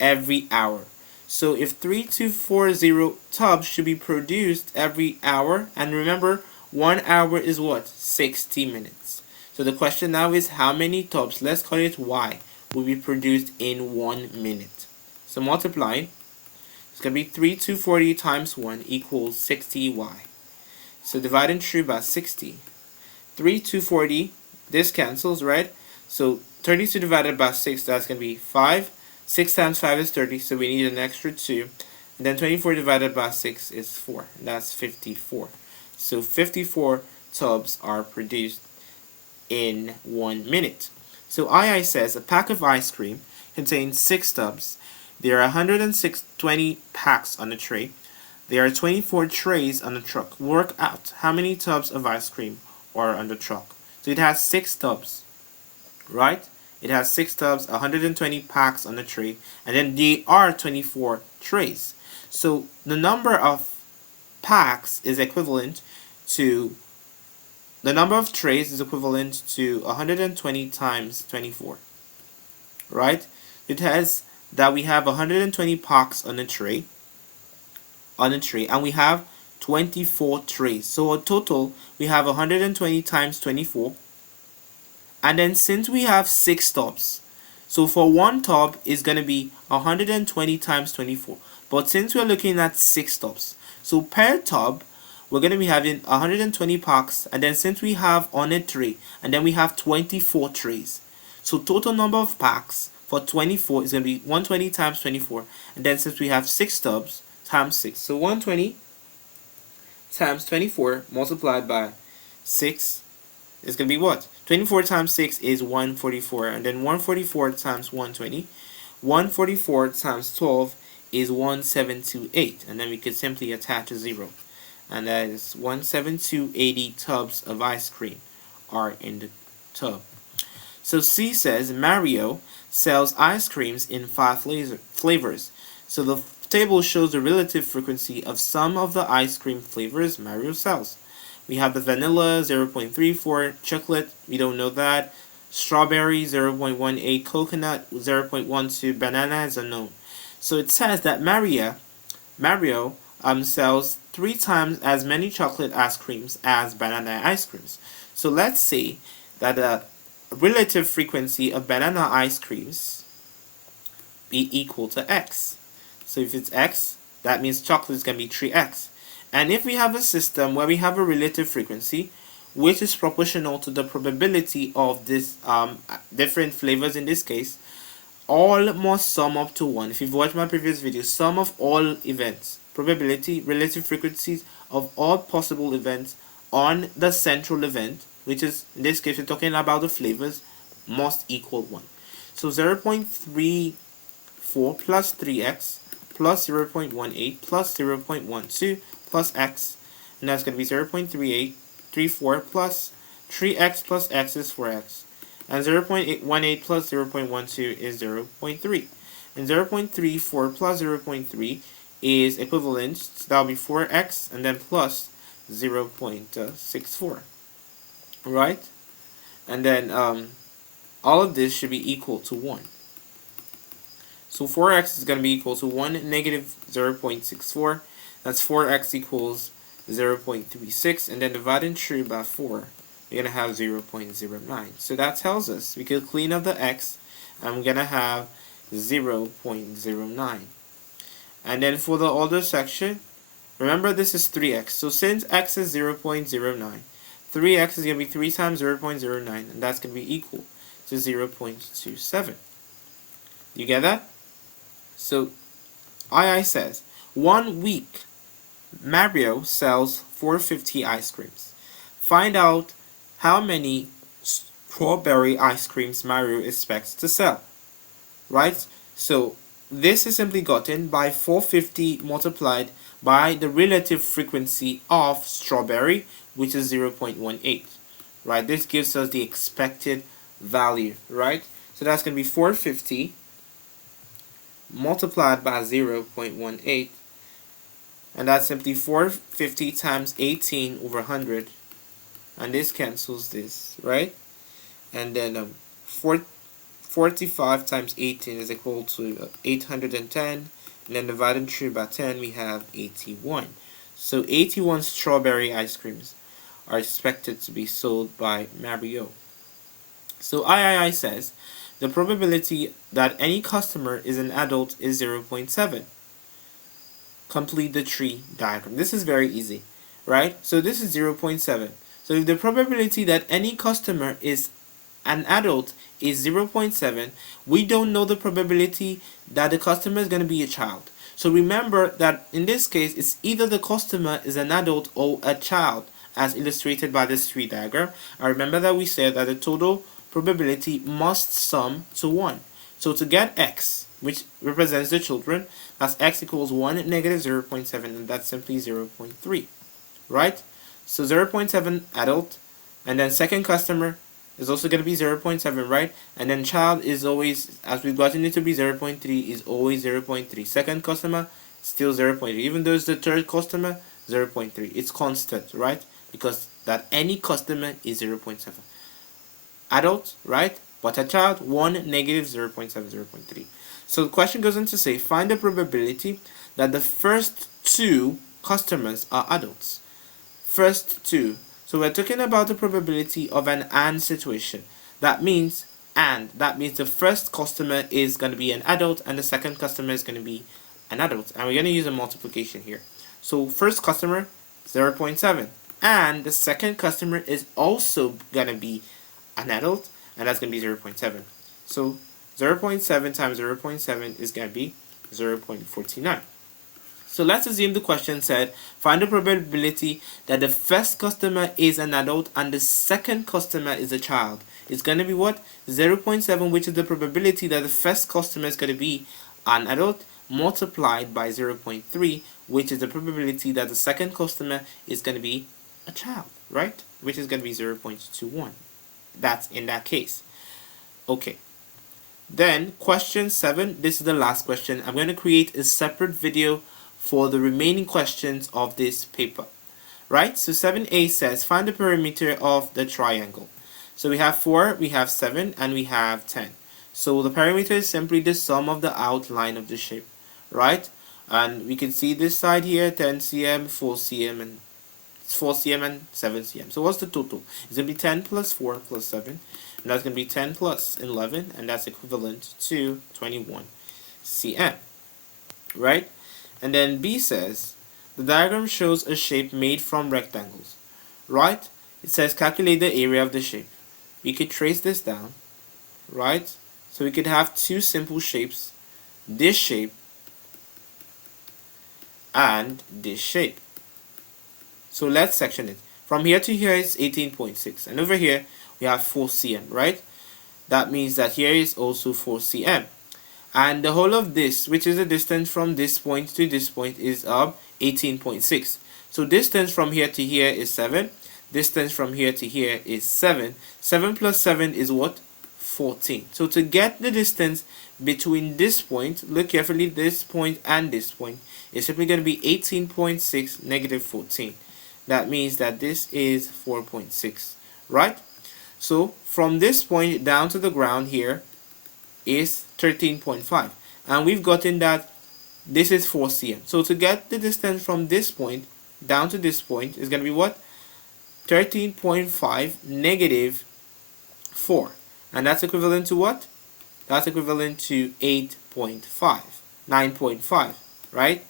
every hour. So if 3240 tubs should be produced every hour, and remember, 1 hour is what? 60 minutes. So the question now is how many tubs, let's call it y, will be produced in 1 minute. So multiplying, it's going to be 3240 times 1 equals 60y. So dividing through by 60. 3240, this cancels, right? So 32 divided by 6, that's going to be 5. 6 times 5 is 30, so we need an extra 2. And then 24 divided by 6 is 4, and that's 54. So 54 tubs are produced in 1 minute. So II says a pack of ice cream contains 6 tubs. There are 120 packs on a tray. There are 24 trays on the truck. Work out how many tubs of ice cream are on the truck. So it has 6 tubs, right? It has 6 tubs, 120 packs on the tray, and then there are 24 trays. So the number of packs is equivalent to, the number of trays is equivalent to 120 times 24, right? It has that we have 120 packs on a tray, and we have 24 trays. So a total, we have 120 times 24. And then since we have 6 tubs, so for one tub is going to be 120 times 24. But since we're looking at 6 tubs, so per tub, we're going to be having 120 packs, and then since we have on a tray, and then we have 24 trays. So total number of packs for 24 is going to be 120 times 24, and then since we have 6 tubs times 6, so 120 times 24 multiplied by 6 is going to be what? 24 times 6 is 144, and then 144 times 120, 144 times 12 is 1728, and then we could simply attach a 0, and that is 17280 tubs of ice cream are in the tub. So C says Mario sells ice creams in 5 flavors. So the table shows the relative frequency of some of the ice cream flavors Mario sells. We have the vanilla 0.34, chocolate, we don't know that, strawberry 0.18, coconut 0.12, banana is unknown. So it says that Mario sells 3 times as many chocolate ice creams as banana ice creams. So let's say that the relative frequency of banana ice creams be equal to x. So if it's x, that means chocolate is going to be 3x. And if we have a system where we have a relative frequency which is proportional to the probability of this different flavors in this case, all must sum up to 1. If you've watched my previous video, sum of all events, probability, relative frequencies of all possible events on the central event, which is, in this case, we're talking about the flavors, must equal 1. So 0.34 plus 3x plus 0.18 plus 0.12 plus x, and that's going to be 0.34 plus 3x plus x is 4x, and 0.18 plus 0.12 is 0.3, and 0.34 plus 0.3 is equivalent, so that'll be 4x, and then plus 0.64. Right? And then all of this should be equal to 1. So 4x is going to be equal to 1 negative 0.64. That's 4x equals 0.36. And then dividing through by 4, you're going to have 0.09. So that tells us we could clean up the x, and we're going to have 0.09. And then for the other section, remember this is 3x. So since x is 0.09, 3x is going to be 3 times 0.09, and that's going to be equal to 0.27. You get that? So, II says, 1 week, Mario sells 450 ice creams. Find out how many strawberry ice creams Mario expects to sell. Right? So, this is simply gotten by 450 multiplied by the relative frequency of strawberry, which is 0.18. Right? This gives us the expected value. Right? So that's going to be 450 multiplied by 0.18, and that's simply 450 times 18 over 100, and this cancels this, right? And then 45 times 18 is equal to 810, and then divided through by 10 we have 81. So 81 strawberry ice creams are expected to be sold by Mario. So III says the probability that any customer is an adult is 0.7. Complete the tree diagram. This is very easy, right? So this is 0.7. So if the probability that any customer is an adult is 0.7, we don't know the probability that the customer is going to be a child. So remember that in this case, it's either the customer is an adult or a child, as illustrated by this tree diagram. I remember that we said that the total probability must sum to 1. So to get x, which represents the children, that's x equals 1 negative 0.7, and that's simply 0.3. Right? So 0.7 adult, and then second customer is also going to be 0.7, right? And then child is always, as we've gotten it to be 0.3, is always 0.3. Second customer, still 0.3. Even though it's the third customer, 0.3. It's constant, right? Because that any customer is 0.7. Adult, right? But a child, 1 negative 0.7, 0.3. So the question goes on to say, find the probability that the first 2 customers are adults. First 2. So we're talking about the probability of an AND situation. That means the first customer is going to be an adult and the second customer is going to be an adult, and we're going to use a multiplication here. So first customer 0.7, and the second customer is also going to be an adult, and that's going to be 0.7. So 0.7 times 0.7 is going to be 0.49. So let's assume the question said, find the probability that the first customer is an adult and the second customer is a child. It's going to be what? 0.7, which is the probability that the first customer is going to be an adult, multiplied by 0.3, which is the probability that the second customer is going to be a child, right? Which is going to be 0.21. That's in that case. Okay. Then question 7, this is the last question. I'm going to create a separate video for the remaining questions of this paper, right? So 7a says find the perimeter of the triangle. So we have 4, we have 7, and we have 10. So the perimeter is simply the sum of the outline of the shape, right? And we can see this side here, 10 cm, 4 cm, and 4 cm and 7 cm. So what's the total? It's going to be 10 plus 4 plus 7, and that's going to be 10 plus 11, and that's equivalent to 21 cm, right? And then B says, the diagram shows a shape made from rectangles, right? It says calculate the area of the shape. We could trace this down, right? So we could have two simple shapes, this shape and this shape. So let's section it. From here to here is 18.6, and over here we have 4 cm, right? That means that here is also 4 cm. And the whole of this, which is the distance from this point to this point, is 18.6. So distance from here to here is 7. Distance from here to here is 7. 7 plus 7 is what? 14. So to get the distance between this point, look carefully, this point and this point, it's simply going to be 18.6 negative 14. That means that this is 4.6, right? So from this point down to the ground here is 13.5, and we've gotten that this is 4 cm. So to get the distance from this point down to this point is going to be what? 13.5 negative 4, and that's equivalent to what? That's equivalent to 8.5, 9.5, right?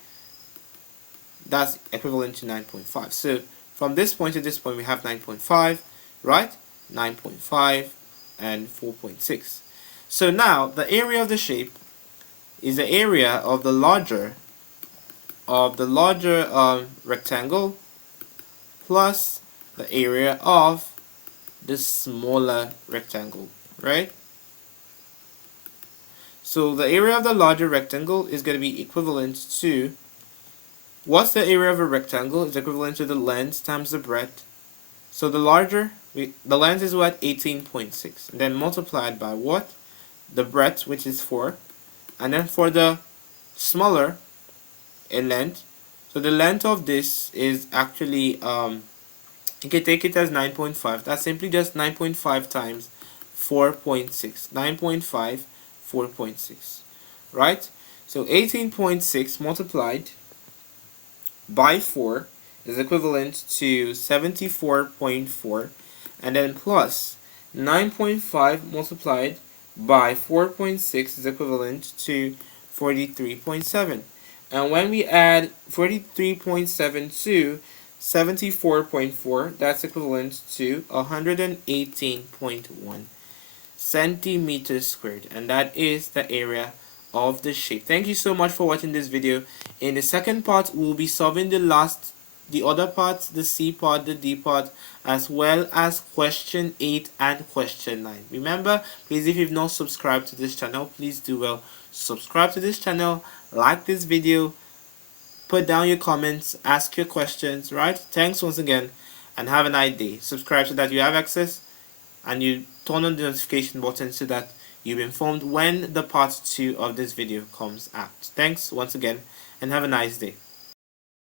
That's equivalent to 9.5. So from this point to this point we have 9.5, right? 9.5 and 4.6. So now the area of the shape is the area of the larger rectangle plus the area of the smaller rectangle, right? So the area of the larger rectangle is going to be equivalent to, what's the area of a rectangle? Is equivalent to the length times the breadth. So the larger, the length is what? 18.6, and then multiplied by what? The breadth, which is 4, and then for the smaller in length, so the length of this is actually you can take it as 9.5. That's simply just 9.5 times 4.6. 9.5, 4.6, right? So 18.6 multiplied by 4 is equivalent to 74.4, and then plus 9.5 multiplied by 4.6 is equivalent to 43.7. And when we add 43.7 to 74.4, that's equivalent to 118.1 centimeters squared, and that is the area of the shape. Thank you so much for watching this video. In the second part, we'll be solving the other parts, the C part, the D part, as well as question 8 and question 9. Remember, please, if you've not subscribed to this channel, please do well. Subscribe to this channel, like this video, put down your comments, ask your questions, right? Thanks once again, and have a nice day. Subscribe so that you have access, and you turn on the notification button so that you're informed when the part 2 of this video comes out. Thanks once again, and have a nice day.